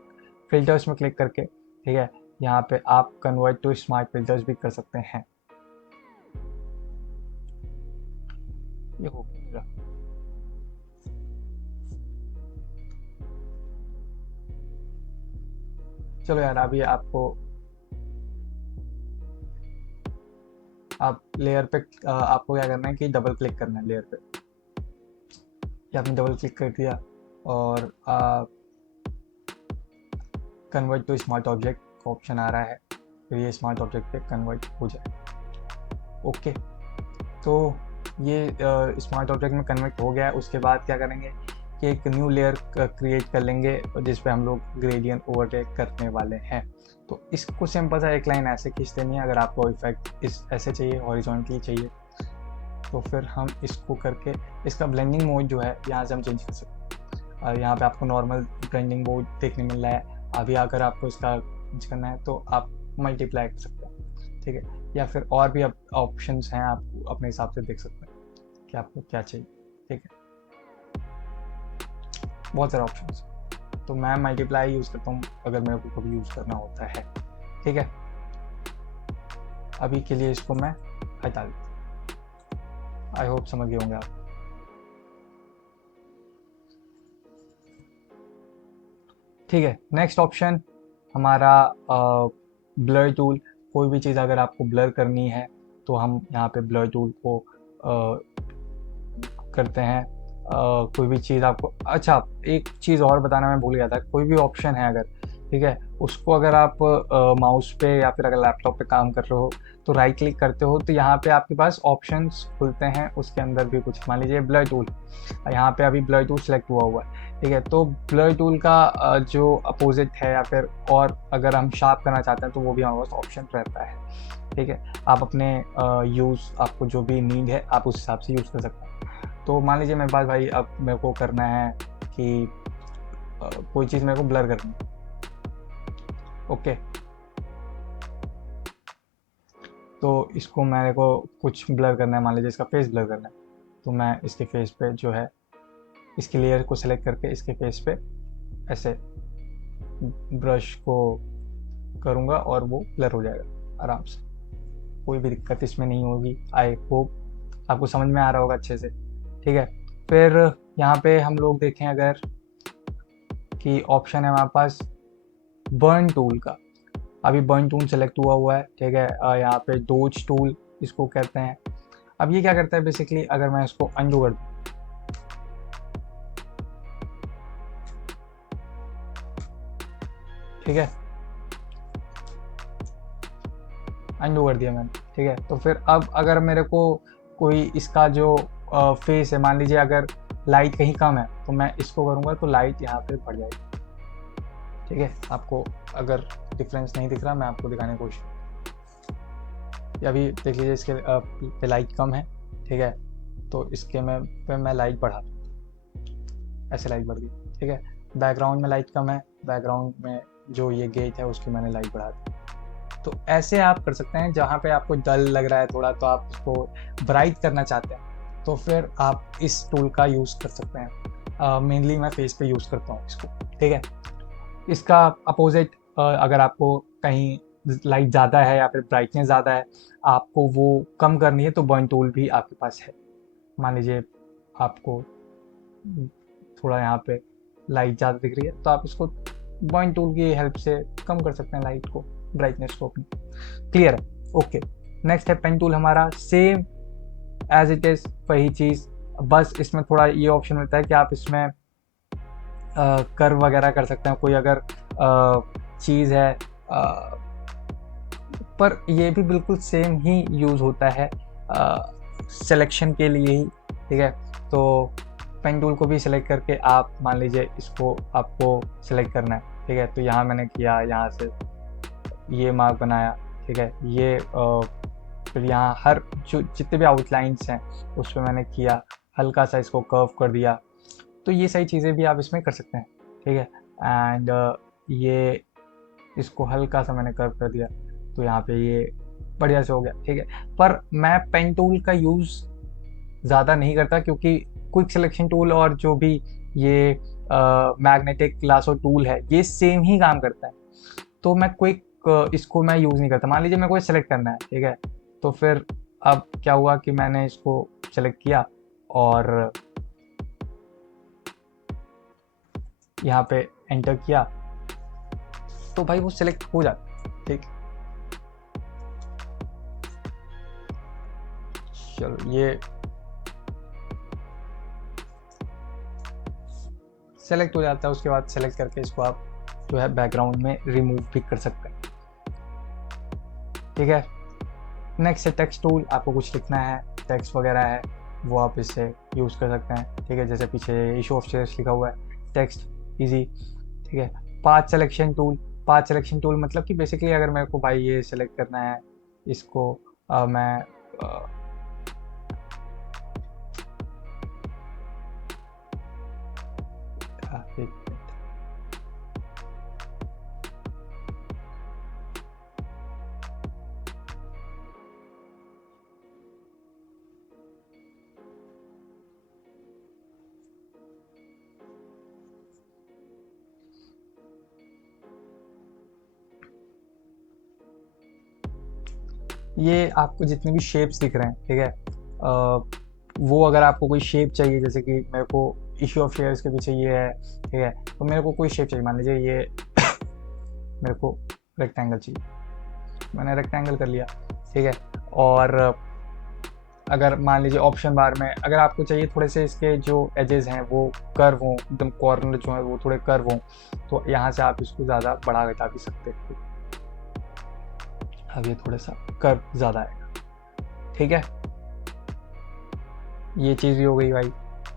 फिल्टर्स में क्लिक करके, ठीक है, यहाँ पे आप कन्वर्ट टू स्मार्ट फिल्टर्स भी कर सकते हैं। ये हो गया। चलो यार, अभी आपको आप लेयर पे आपको क्या करना है कि डबल क्लिक करना है लेयर पे। या आपने डबल क्लिक कर दिया और कन्वर्ट टू स्मार्ट ऑब्जेक्ट का ऑप्शन आ रहा है, फिर ये स्मार्ट ऑब्जेक्ट पे कन्वर्ट हो जाए। ओके, तो ये स्मार्ट ऑब्जेक्ट में कन्वर्ट हो गया है। उसके बाद क्या करेंगे कि एक न्यू लेयर क्रिएट कर लेंगे जिस पे हम लोग ग्रेडियंट ओवरले करने वाले हैं। तो इसको सिंपल सा एक लाइन ऐसे खींच देनी है। अगर आपको इफेक्ट इस ऐसे चाहिए, हॉरिजॉन्टली चाहिए, तो फिर हम इसको करके इसका ब्लेंडिंग मोड जो है यहाँ से हम चेंज कर सकते हैं। और यहाँ पे आपको नॉर्मल ब्लेंडिंग मोड देखने मिल रहा है। अभी अगर आपको इसका चेंज करना है तो आप मल्टीप्लाई कर सकते हैं। ठीक है, या फिर और भी ऑप्शंस हैं, आप अपने हिसाब से देख सकते हैं कि आपको क्या चाहिए। ठीक है, बहुत सारे ऑप्शंस, तो मैं मल्टीप्लाई यूज़ करता हूँ अगर मेरे को कभी यूज़ करना होता है। ठीक है, अभी के लिए इसको मैं हटा देता हूँ। आई होप समझ गए होंगे आप। ठीक है, नेक्स्ट ऑप्शन हमारा ब्लर टूल। कोई भी चीज़ अगर आपको ब्लर करनी है तो हम यहाँ पे ब्लर टूल को करते हैं। कोई भी चीज़ आपको, अच्छा एक चीज़ और बताना मैं भूल गया था, कोई भी ऑप्शन है अगर, ठीक है, उसको अगर आप माउस पे या फिर अगर लैपटॉप पे काम कर रहे हो तो राइट क्लिक करते हो तो यहाँ पे आपके पास ऑप्शंस खुलते हैं। उसके अंदर भी कुछ, मान लीजिए ब्लर टूल, यहाँ पे अभी ब्लर टूल सेलेक्ट हुआ है। ठीक है, तो ब्लर टूल का जो अपोजिट है या फिर और अगर हम शार्प करना चाहते हैं तो वो भी हमारे पास ऑप्शन रहता है। ठीक है, आप अपने यूज़, आपको जो भी नीड है आप उस हिसाब से यूज़ कर सकते हैं। तो मान लीजिए मेरे पास भाई अब मेरे को करना है कि कोई चीज़ मेरे को ब्लर करनी है। ओके, तो इसको मेरे को कुछ ब्लर करना है, मान लीजिए इसका फेस ब्लर करना है, तो मैं इसके फेस पे जो है इसकी लेयर को सेलेक्ट करके इसके फेस पे ऐसे ब्रश को करूँगा और वो ब्लर हो जाएगा आराम से। कोई भी दिक्कत इसमें नहीं होगी। आई होप आपको समझ में आ रहा होगा अच्छे से। ठीक है, फिर यहाँ पे हम लोग देखें अगर कि ऑप्शन है हमारे पास बर्न टूल का। अभी बर्न टूल सेलेक्ट हुआ है, ठीक है। यहाँ पे डोज टूल इसको कहते हैं। अब ये क्या करता है बेसिकली, अगर मैं इसको अंडू कर दूँ, ठीक है, अंडू कर दिया मैंने, ठीक है। तो फिर अब अगर मेरे को कोई इसका जो फेस है, मान लीजिए अगर लाइट कहीं कम है तो मैं इसको करूँगा तो लाइट यहाँ पे बढ़ जाएगी, ठीक है। आपको अगर डिफरेंस नहीं दिख रहा, मैं आपको दिखाने की कोशिश, अभी देख लीजिए इसके पे लाइट कम है, ठीक है। तो इसके में पे मैं लाइट बढ़ा, ऐसे लाइट बढ़ गई, ठीक है। बैकग्राउंड में लाइट कम है, बैकग्राउंड में जो ये गेट है उसकी मैंने लाइट बढ़ा दी। तो ऐसे आप कर सकते हैं। जहाँ पे आपको डल लग रहा है थोड़ा, तो आप उसको ब्राइट करना चाहते हैं तो फिर आप इस टूल का यूज़ कर सकते हैं। मेनली मैं फेस पे यूज़ करता हूँ इसको, ठीक है। इसका अपोजिट, अगर आपको कहीं लाइट ज़्यादा है या फिर ब्राइटनेस ज़्यादा है, आपको वो कम करनी है, तो बर्न टूल भी आपके पास है। मान लीजिए आपको थोड़ा यहाँ पे लाइट ज़्यादा दिख रही है, तो आप इसको बर्न टूल की हेल्प से कम कर सकते हैं लाइट को, ब्राइटनेस को अपनी। क्लियर है? ओके। नेक्स्ट है पेन टूल हमारा, सेम एज इट इज़ वही चीज़, बस इसमें थोड़ा ये ऑप्शन मिलता है कि आप इसमें कर्व वगैरह कर सकते हैं। कोई अगर चीज़ है, पर ये भी बिल्कुल सेम ही यूज़ होता है सिलेक्शन के लिए ही, ठीक है। तो पेन टूल को भी सिलेक्ट करके आप मान लीजिए इसको आपको सिलेक्ट करना है, ठीक है। तो यहाँ मैंने किया, यहाँ से ये मार्क बनाया, ठीक है। ये फिर यहाँ हर जो जितने भी आउटलाइंस हैं उस पर मैंने किया, हल्का सा इसको कर्व कर दिया। तो ये सही चीज़ें भी आप इसमें कर सकते हैं, ठीक है। एंड ये इसको हल्का सा मैंने कर्व कर दिया, तो यहाँ पे ये बढ़िया से हो गया, ठीक है। पर मैं पेन टूल का यूज़ ज़्यादा नहीं करता, क्योंकि क्विक सिलेक्शन टूल और जो भी ये मैग्नेटिक लासो टूल है, ये सेम ही काम करता है। तो मैं क्विक इसको मैं यूज़ नहीं करता। मान लीजिए मेरे को सेलेक्ट करना है, ठीक है। तो फिर अब क्या हुआ कि मैंने इसको सेलेक्ट किया और यहाँ पे एंटर किया, तो भाई वो सिलेक्ट हो जाता, ठीक। चलो ये सेलेक्ट हो जाता है। उसके बाद सेलेक्ट करके इसको आप जो है बैकग्राउंड में रिमूव भी कर सकते हैं, ठीक है। नेक्स्ट है टेक्स्ट टूल। आपको कुछ लिखना है, टेक्स्ट वगैरह है, वो आप इससे यूज़ कर सकते हैं, ठीक है। जैसे पीछे इशू ऑफ शेयर्स लिखा हुआ है, टेक्स्ट इजी, ठीक है। Path selection tool, path selection tool मतलब कि बेसिकली अगर मेरे को भाई ये सिलेक्ट करना है, इसको मैं ये आपको जितने भी शेप्स दिख रहे हैं, ठीक है, वो अगर आपको कोई शेप चाहिए, जैसे कि मेरे को इशू ऑफ शेयर्स के पीछे ये है, ठीक है। तो मेरे को कोई शेप चाहिए, मान लीजिए ये मेरे को रेक्टेंगल चाहिए, मैंने रेक्टेंगल कर लिया, ठीक है। और अगर मान लीजिए ऑप्शन बार में अगर आपको चाहिए थोड़े से इसके जो एजेस हैं वो कर्व हों, एकदम कॉर्नर जो है वो थोड़े कर्व हों, तो यहाँ से आप इसको ज़्यादा बढ़ा घटा भी सकते हैं। अब ये थोड़ा सा कर्व ज़्यादा आएगा, ठीक है। ये चीज़ भी हो गई भाई,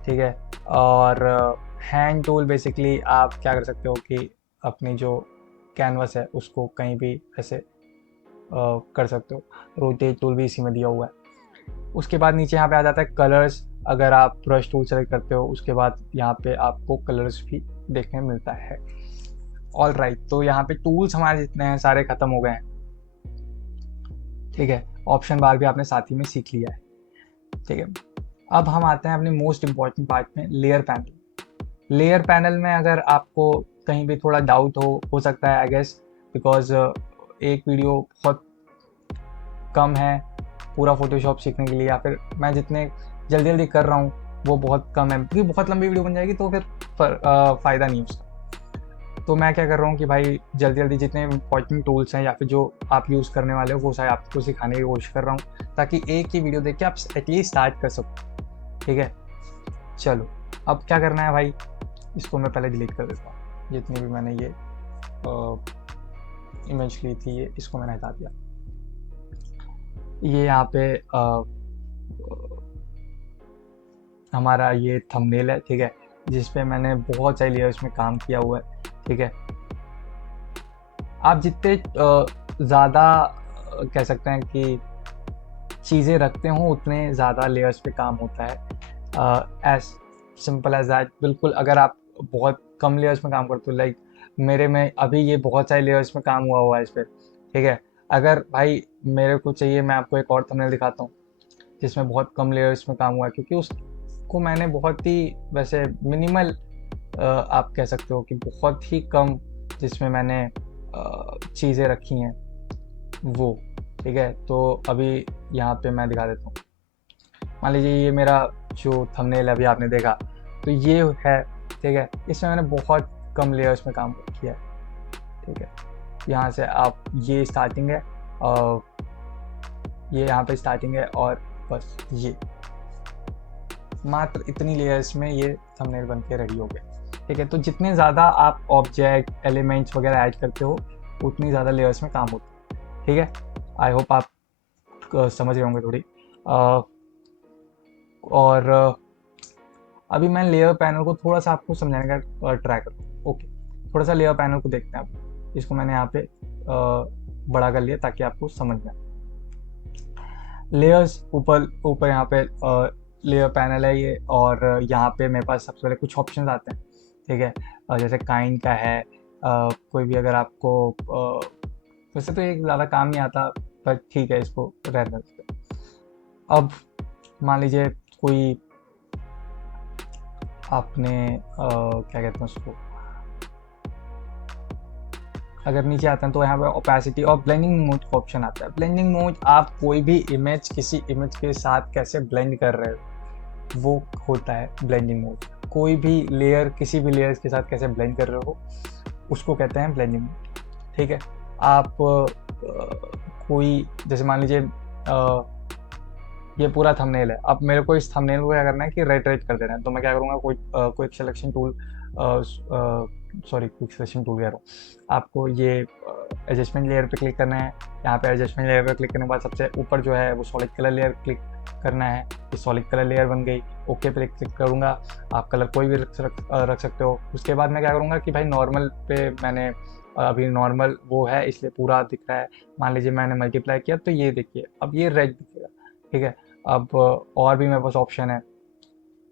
ठीक है। और हैंड टूल बेसिकली आप क्या कर सकते हो कि अपनी जो कैनवस है उसको कहीं भी ऐसे कर सकते हो। रोटेट टूल भी इसी में दिया हुआ है। उसके बाद नीचे यहाँ पे आ जाता है कलर्स। अगर आप ब्रश टूल सेलेक्ट करते हो उसके बाद यहाँ पे आपको कलर्स भी देखने मिलता है। ऑल राइट, तो यहाँ पे टूल्स हमारे जितने हैं सारे ख़त्म हो गए हैं, ठीक है। ऑप्शन बार भी आपने साथ ही में सीख लिया है, ठीक है। अब हम आते हैं अपने मोस्ट इम्पॉर्टेंट पार्ट में, लेयर पैनल। लेयर पैनल में अगर आपको कहीं भी थोड़ा डाउट हो सकता है, आई गेस, बिकॉज एक वीडियो बहुत कम है पूरा फोटोशॉप सीखने के लिए, या फिर मैं जितने जल्दी जल्दी कर रहा हूँ वो बहुत कम है, क्योंकि बहुत लंबी वीडियो बन जाएगी तो फिर फ़ायदा नहीं उसका। तो मैं क्या कर रहा हूँ कि भाई जल्दी जल्दी जितने इंपॉर्टेंट टूल्स हैं या फिर जो आप यूज़ करने वाले हो वो सारे आपको सिखाने की कोशिश कर रहा हूँ, ताकि एक ही वीडियो देख के आप एटलीस्ट स्टार्ट कर सको। ठीक है, चलो अब क्या करना है भाई, इसको मैं पहले डिलीट कर देता हूँ। जितनी भी मैंने ये इमेज ली थी ये इसको मैंने हटा दिया। ये यहाँ पे हमारा ये थंबनेल है, ठीक है, जिस पे मैंने बहुत सारी लेयर्स में काम किया हुआ है। ठीक है, आप जितने ज़्यादा कह सकते हैं कि चीज़ें रखते हो उतने ज़्यादा लेयर्स पे काम होता है। As simple as that. बिल्कुल, अगर आप बहुत कम लेयर्स में काम करते हो, लाइक मेरे में अभी ये बहुत सारे लेयर्स में काम हुआ है इस पर। ठीक है, अगर भाई मेरे को चाहिए, मैं आपको एक और थंबनेल दिखाता हूँ जिसमें बहुत कम लेयर्स में काम हुआ है, क्योंकि उसको मैंने बहुत ही वैसे मिनिमल आप कह सकते हो कि बहुत ही कम जिसमें मैंने चीज़ें रखी हैं वो। ठीक है, तो अभी यहाँ पे मैं दिखा देता हूँ। मान लीजिए ये मेरा जो थंबनेल अभी आपने देखा, तो ये है। ठीक है, इसमें मैंने बहुत कम लेयर्स में काम किया है। ठीक है, यहाँ से आप ये स्टार्टिंग है, ये यहाँ पे स्टार्टिंग है, और बस ये मात्र इतनी लेयर्स में ये थंबनेल बन के रेडी हो गया। ठीक है, तो जितने ज़्यादा आप ऑब्जेक्ट एलिमेंट्स वगैरह ऐड करते हो उतनी ज़्यादा लेयर्स में काम होता है। ठीक है, आई होप आप समझ रहे होंगे थोड़ी। और अभी मैं लेयर पैनल को थोड़ा सा आपको समझाने का ट्राई करूँ। ओके, थोड़ा सा लेयर पैनल को देखते हैं आप। इसको मैंने यहाँ पे बड़ा कर लिया ताकि आपको समझ में आए। लेयर्स ऊपर यहाँ पे लेयर पैनल है ये, और यहाँ पे मेरे पास सबसे पहले कुछ ऑप्शंस आते हैं। ठीक है, जैसे काइंड का है, कोई भी अगर आपको वैसे तो एक ज़्यादा काम नहीं आता, पर ठीक है इसको रहने देते हैं। अब मान लीजिए कोई आपने क्या कहते हैं उसको, अगर नीचे आते हैं तो यहाँ पे ओपेसिटी और ब्लेंडिंग मोड का ऑप्शन आता है। ब्लेंडिंग मोड, आप कोई भी इमेज किसी इमेज के साथ कैसे ब्लेंड कर रहे हो वो होता है ब्लेंडिंग मोड। कोई भी लेयर किसी भी लेयर्स के साथ कैसे ब्लेंड कर रहे हो उसको कहते हैं ब्लेंडिंग मोड। ठीक है, आप कोई जैसे मान लीजिए ये पूरा थंबनेल है, अब मेरे को इस थंबनेल को क्या करना है कि रेड कर देना है, तो मैं क्या करूँगा, कोई selection tool quick selection tool कह रहा हूँ, आपको ये एडजस्टमेंट लेयर पे क्लिक करना है। यहाँ पे एडजस्टमेंट लेयर पे क्लिक करने के बाद सबसे ऊपर जो है वो सॉलिड कलर लेयर क्लिक करना है। ये सॉलिड कलर लेयर बन गई। ओके पे क्लिक करूँगा, आप कलर कोई भी रख सकते हो। उसके बाद मैं क्या करूँगा कि भाई नॉर्मल पे मैंने अभी नॉर्मल वो है इसलिए पूरा दिख रहा है। मान लीजिए मैंने मल्टीप्लाई किया तो ये देखिए अब ये रेड दिखेगा। ठीक है, अब और भी मेरे पास ऑप्शन है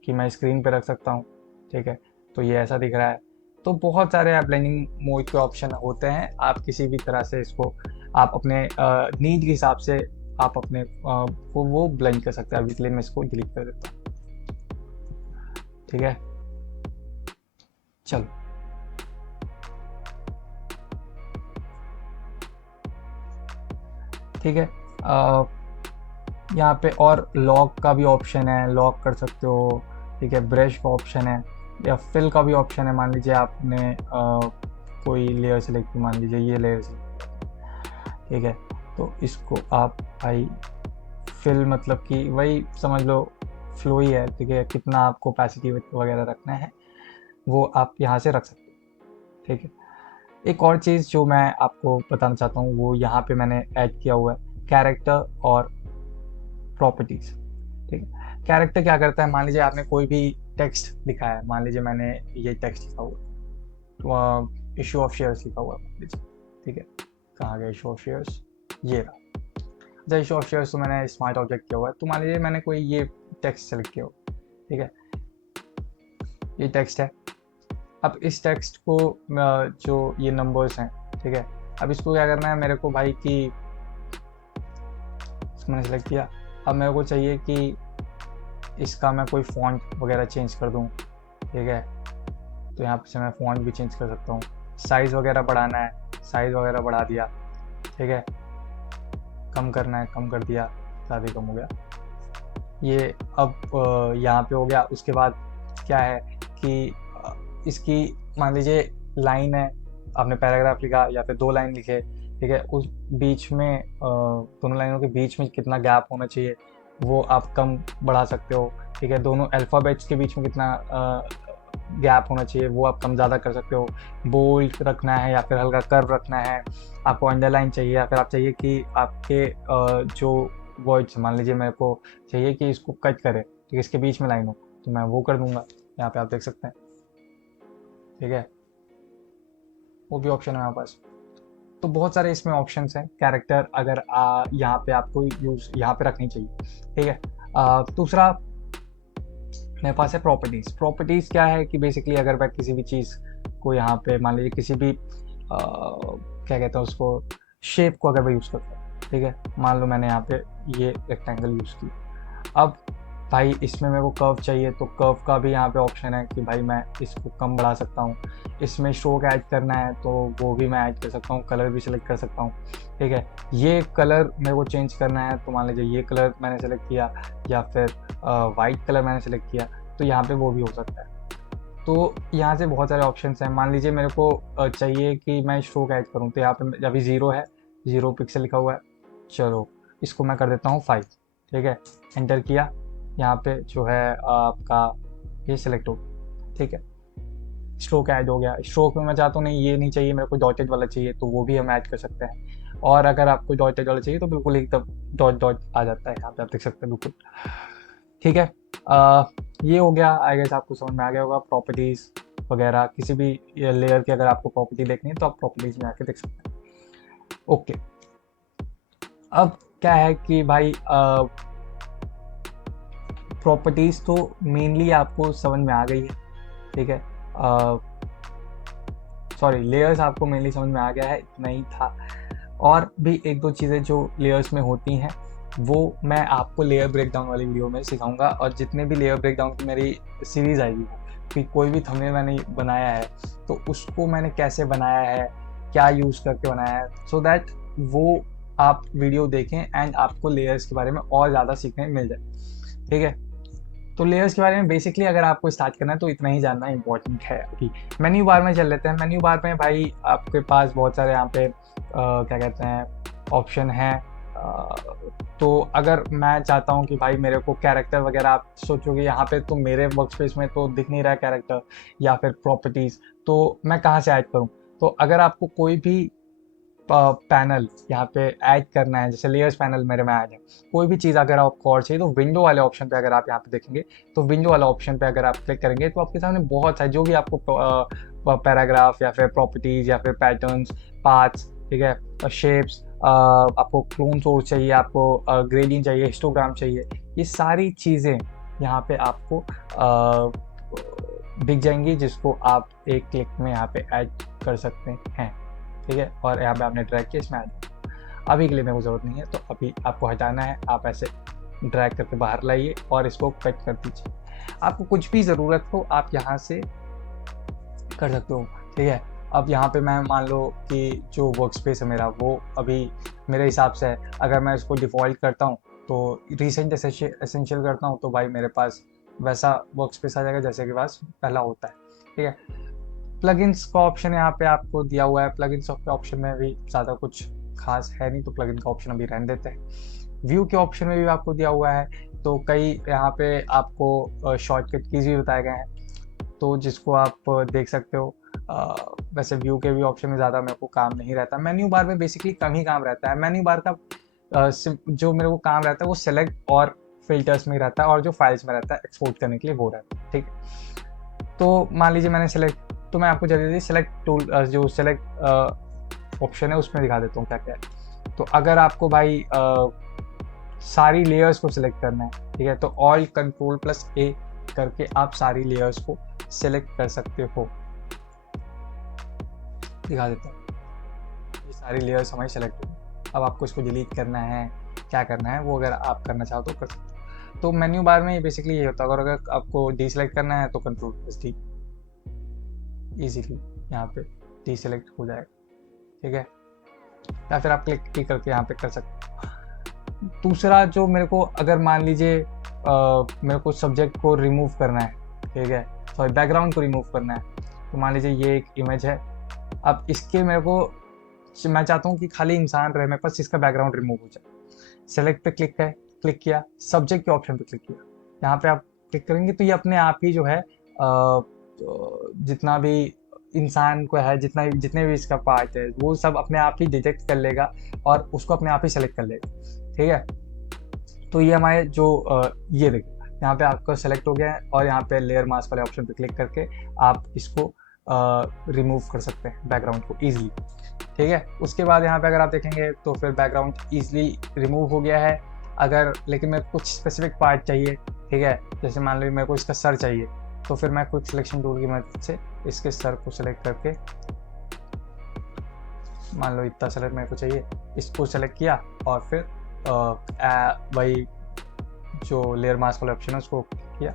कि मैं स्क्रीन पे रख सकता हूँ। ठीक है, तो ये ऐसा दिख रहा है। तो बहुत सारे ब्लेंडिंग मोड के ऑप्शन होते हैं, आप किसी भी तरह से इसको आप अपने नीड के हिसाब से आप अपने वो ब्लेंड कर सकते हैं। अभी के लिए मैं इसको डिलीट कर देता हूँ। ठीक है, चलो ठीक है, यहाँ पे और लॉक का भी ऑप्शन है, लॉक कर सकते हो। ठीक है, ब्रश का ऑप्शन है, या फिल का भी ऑप्शन है। मान लीजिए आपने कोई लेयर सेलेक्ट की, मान लीजिए ये लेयर सेलेक्ट। ठीक है, तो इसको आप भाई फिल मतलब कि वही समझ लो फ्लो ही है। ठीक है, कितना आपको ओपेसिटी वगैरह रखना है वो आप यहाँ से रख सकते हो। ठीक है, एक और चीज़ जो मैं आपको बताना चाहता हूँ वो यहाँ पे मैंने ऐड किया हुआ है, कैरेक्टर और प्रॉपर्टीज। ठीक है, कैरेक्टर क्या करता है, मान लीजिए आपने कोई भी टेक्स्ट लिखा है। मान लीजिए मैंने ये टेक्स्ट लिखा हुआ तो इशू ऑफ शेयर्स लिखा हुआ है मान लीजिए। ठीक है, कहाँ गया इशू ऑफ शेयर्स, ये रहा। अच्छा, इशू ऑफ शेयर्स तो मैंने स्मार्ट ऑब्जेक्ट किया हुआ है। तो मान लीजिए मैंने कोई ये टेक्स्ट सेलेक्ट किया हुआ। ठीक है, ये टेक्स्ट है। अब इस टेक्स्ट को जो ये नंबर्स हैं, ठीक है, अब इसको क्या करना है मेरे को भाई कि इसको मैंने सेलेक्ट किया। अब मेरे को चाहिए कि इसका मैं कोई फ़ॉन्ट वगैरह चेंज कर दूँ। ठीक है, तो यहाँ से मैं फ़ॉन्ट भी चेंज कर सकता हूँ। साइज़ वगैरह बढ़ाना है, साइज़ वगैरह बढ़ा दिया। ठीक है, कम करना है, कम कर दिया, ज़्यादा कम हो गया। ये अब यहाँ पे हो गया। उसके बाद क्या है कि इसकी मान लीजिए लाइन है, आपने पैराग्राफ लिखा या फिर 2 लाइन लिखे, ठीक है, उस बीच में दोनों लाइनों के बीच में कितना गैप होना चाहिए वो आप कम बढ़ा सकते हो, ठीक है। दोनों अल्फ़ाबेट्स के बीच में कितना गैप होना चाहिए वो आप कम ज़्यादा कर सकते हो। बोल्ड रखना है या फिर हल्का कर्व रखना है, आपको अंडरलाइन चाहिए या फिर आप चाहिए कि आपके जो वर्ड्स, मान लीजिए मेरे को चाहिए कि इसको कट करे, ठीक है, इसके बीच में लाइन हो, तो मैं वो कर दूंगा। यहाँ पे आप देख सकते हैं, ठीक है, वो भी ऑप्शन है हमारे पास। तो बहुत सारे इसमें ऑप्शंस हैं। कैरेक्टर अगर यहाँ पे आपको यूज यहाँ पे रखनी चाहिए, ठीक है। दूसरा मेरे पास है प्रॉपर्टीज़। प्रॉपर्टीज़ क्या है कि बेसिकली अगर मैं किसी भी चीज़ को यहाँ पे मान लीजिए किसी भी क्या कहते हैं उसको, शेप को अगर मैं यूज़ करता हूँ, ठीक है, मान लो मैंने यहाँ पे ये रेक्टेंगल यूज़ किया। अब भाई इसमें मेरे को कर्व चाहिए, तो कर्व का भी यहाँ पे ऑप्शन है कि भाई मैं इसको कम बढ़ा सकता हूँ। इसमें स्ट्रोक ऐड करना है तो वो भी मैं ऐड कर सकता हूँ, कलर भी सिलेक्ट कर सकता हूँ, ठीक है। ये कलर मेरे को चेंज करना है तो मान लीजिए ये कलर मैंने सेलेक्ट किया या फिर वाइट कलर मैंने सेलेक्ट किया, तो यहाँ पे वो भी हो सकता है। तो यहाँ से बहुत सारे ऑप्शंस हैं। मान लीजिए मेरे को चाहिए कि मैं स्ट्रोक ऐड करूँ, तो यहाँ पे अभी 0 है, 0 पिक्सल लिखा हुआ है, चलो इसको मैं कर देता हूँ 5, ठीक है। एंटर किया, यहाँ पे जो है आपका ये सिलेक्ट हो, ठीक है, स्ट्रोक ऐड हो गया। स्ट्रोक में मैं चाहता हूँ नहीं ये नहीं चाहिए, मेरे को डॉटेड वाला चाहिए, तो वो भी हम ऐड कर सकते हैं। और अगर आपको डॉटेड वाला चाहिए तो बिल्कुल एकदम डॉट डॉट आ जाता है, यहाँ पे आप देख सकते हैं बिल्कुल, ठीक है। ये हो गया, आई गेस आपको समझ में आ गया होगा। प्रॉपर्टीज़ वगैरह किसी भी लेयर की अगर आपको प्रॉपर्टी देखनी है तो आप प्रॉपर्टीज़ में आके देख सकते हैं। ओके, अब क्या है कि भाई प्रॉपर्टीज़ तो मेनली आपको समझ में आ गई है, ठीक है। सॉरी, लेयर्स आपको मेनली समझ में आ गया है, इतना ही था। और भी एक दो चीज़ें जो लेयर्स में होती हैं वो मैं आपको लेयर ब्रेकडाउन वाली वीडियो में सिखाऊंगा। और जितने भी लेयर ब्रेकडाउन की मेरी सीरीज़ आएगी कि कोई भी थंबनेल मैंने बनाया है तो उसको मैंने कैसे बनाया है, क्या यूज़ करके बनाया है, सो दैट वो आप वीडियो देखें एंड आपको लेयर्स के बारे में और ज़्यादा सीखने मिल जाए, ठीक है। तो लेयर्स के बारे में बेसिकली अगर आपको स्टार्ट करना है तो इतना ही जानना इंपॉर्टेंट है। अभी मेन्यू बार में चल लेते हैं। मेन्यू बार में भाई आपके पास बहुत सारे यहाँ पे क्या कहते हैं ऑप्शन हैं। तो अगर मैं चाहता हूँ कि भाई मेरे को कैरेक्टर वगैरह, आप सोचोगे यहाँ पे तो मेरे वर्क स्पेस में तो दिख नहीं रहा है कैरेक्टर या फिर प्रॉपर्टीज़, तो मैं कहाँ से ऐड करूँ। तो अगर आपको कोई भी पैनल यहाँ पे ऐड करना है, जैसे लेयर्स पैनल मेरे में ऐड है, कोई भी चीज़ अगर आपको और चाहिए तो विंडो वाले ऑप्शन पे अगर आप यहाँ पे देखेंगे तो विंडो वाला ऑप्शन पे अगर आप क्लिक करेंगे तो आपके सामने बहुत सारे जो भी आपको पैराग्राफ या फिर प्रॉपर्टीज़ या फिर पैटर्न्स, पाथ्स, ठीक है, शेप्स, आपको क्लोन सोर्स चाहिए, आपको ग्रेडियंट चाहिए, हिस्टोग्राम चाहिए, ये सारी चीज़ें यहाँ पे आपको दिख जाएंगी, जिसको आप एक क्लिक में यहाँ पे ऐड कर सकते हैं, ठीक है। और यहाँ पे आपने ड्रैग किया, इसमें ऐड। अभी के लिए मेरे को ज़रूरत नहीं है, तो अभी आपको हटाना है, आप ऐसे ड्रैग करके बाहर लाइए और इसको कट कर दीजिए। आपको कुछ भी ज़रूरत हो आप यहाँ से कर सकते हो, ठीक है। अब यहाँ पे मैं मान लो कि जो वर्क स्पेस है मेरा वो अभी मेरे हिसाब से है, अगर मैं इसको डिफ़ॉल्ट करता हूँ तो रिसेंट एसेंशियल करता हूँ तो भाई मेरे पास वैसा वर्क स्पेस आ जाएगा जैसे कि पास पहला होता है, ठीक है। प्लगइन्स का ऑप्शन यहाँ पे आपको दिया हुआ है। प्लगइन्स के ऑप्शन में भी ज़्यादा कुछ खास है नहीं, तो प्लगइन का ऑप्शन अभी रहने देते हैं। व्यू के ऑप्शन में भी आपको दिया हुआ है, तो कई यहाँ पे आपको शॉर्टकट कीज भी बताए गए हैं, तो जिसको आप देख सकते हो। वैसे व्यू के भी ऑप्शन में ज़्यादा मेरे को काम नहीं रहता। मेन्यू बार में बेसिकली कम ही काम रहता है। मेन्यू बार का जो मेरे को काम रहता है वो सेलेक्ट और फिल्टर्स में रहता है, और जो फाइल्स में रहता है एक्सपोर्ट करने के लिए वो रहता है, ठीक है। तो मान लीजिए मैंने सेलेक्ट, तो मैं आपको जल्दी सेलेक्ट टूल जो सेलेक्ट ऑप्शन है उसमें दिखा देता हूँ क्या क्या है। तो अगर आपको भाई सारी लेयर्स को सिलेक्ट करना है, ठीक है, तो ऑल्ट कंट्रोल प्लस ए करके आप सारी लेयर्स को सिलेक्ट कर सकते हो। दिखा देता हूँ, ये सारी लेयर्स हमारी सेलेक्ट हो। अब आपको इसको डिलीट करना है, क्या करना है वो अगर आप करना चाहो तो कर सकते हो। तो मेन्यू बार में बेसिकली ये होता है, अगर आपको डीसेलेक्ट करना है तो कंट्रोल प्लस डी, ईजीली यहाँ पे डीसेलेक्ट हो जाएगा, ठीक है, या फिर आप क्लिक करके यहाँ पे कर सकते हो। दूसरा जो मेरे को, अगर मान लीजिए मेरे को सब्जेक्ट को रिमूव करना है, ठीक है, सॉरी बैकग्राउंड को रिमूव करना है, तो मान लीजिए ये एक इमेज है, अब इसके मेरे को मैं चाहता हूँ कि खाली इंसान रहे मेरे पास, इसका बैकग्राउंड रिमूव हो जाए। सेलेक्ट पे क्लिक किया, सब्जेक्ट के ऑप्शन पे क्लिक किया। यहाँ पे आप क्लिक करेंगे तो ये अपने आप ही जो है जितना भी इंसान को है, जितने भी इसका पार्ट है वो सब अपने आप ही डिटेक्ट कर लेगा और उसको अपने आप ही सेलेक्ट कर लेगा। ठीक है, तो ये हमारे जो ये देखिए यहाँ पे आपका सेलेक्ट हो गया है और यहाँ पे लेयर मास्क वाले ऑप्शन पे क्लिक करके आप इसको रिमूव कर सकते हैं बैकग्राउंड को ईजिली। ठीक है, उसके बाद यहाँ पे अगर आप देखेंगे तो फिर बैकग्राउंड ईजिली रिमूव हो गया है। अगर लेकिन मेरे को कुछ स्पेसिफिक पार्ट चाहिए, ठीक है, जैसे मान लो मेरे को इसका सर चाहिए, तो फिर मैं क्विक सिलेक्शन टूल की मदद से इसके सर को सिलेक्ट करके, मान लो इतना सेलेक्ट मेरे को चाहिए, इसको सेलेक्ट किया और फिर वही जो लेयर मास्क वाला ऑप्शन है उसको किया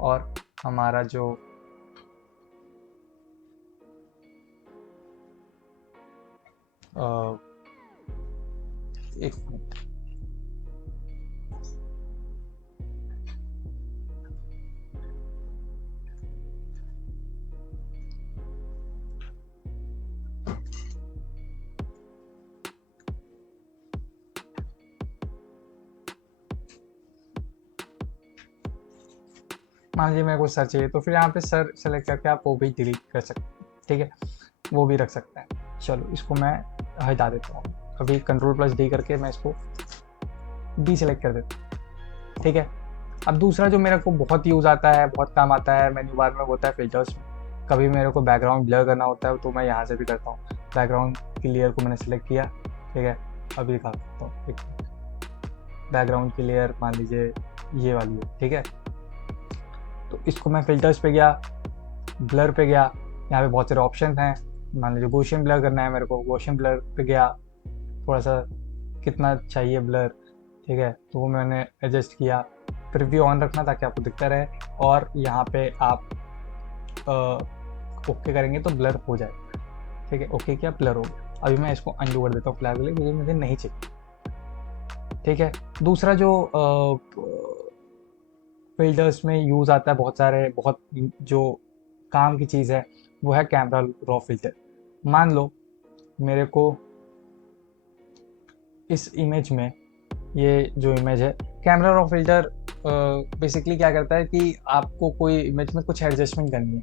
और हमारा जो एक मिनट, मान लीजिए मेरे को सर चाहिए तो फिर यहाँ पे सर सेलेक्ट करके आप वो भी डिलीट कर सकते हैं। ठीक है, वो भी रख सकते हैं। चलो इसको मैं हटा देता हूँ, अभी Ctrl+D करके मैं इसको डी सेलेक्ट कर देता हूँ। ठीक है, अब दूसरा जो मेरे को बहुत यूज़ आता है, बहुत काम आता है मेन्यू बार में, होता है फिल्टर्स में। कभी मेरे को बैकग्राउंड ब्लर करना होता है तो मैं यहाँ से भी करता हूँ। बैकग्राउंड की लेयर को मैंने सेलेक्ट किया, ठीक है, अभी दिखा सकता हूँ। बैकग्राउंड की लेयर मान लीजिए ये वाली है, ठीक है, तो इसको मैं फिल्टर्स पे गया, ब्लर पे गया, यहाँ पे बहुत सारे ऑप्शन हैं। मान लीजिए गॉसियन ब्लर करना है मेरे को, गॉसियन ब्लर पे गया, थोड़ा सा कितना चाहिए ब्लर, ठीक है, तो वो मैंने एडजस्ट किया। प्रीव्यू ऑन रखना ताकि आपको दिखता रहे और यहाँ पे आप ओके करेंगे तो ब्लर हो जाए। ठीक है, ओके किया, ब्लर हो गया। अभी मैं इसको अंडू कर देता हूँ फ्लैग वाले, क्योंकि मुझे नहीं चाहिए। ठीक है, दूसरा जो फिल्टर्स में यूज़ आता है बहुत जो काम की चीज़ है वो है कैमरा रॉ फिल्टर। मान लो मेरे को इस इमेज में, ये जो इमेज है, कैमरा रॉ फिल्टर बेसिकली क्या करता है कि आपको कोई इमेज में कुछ एडजस्टमेंट करनी है।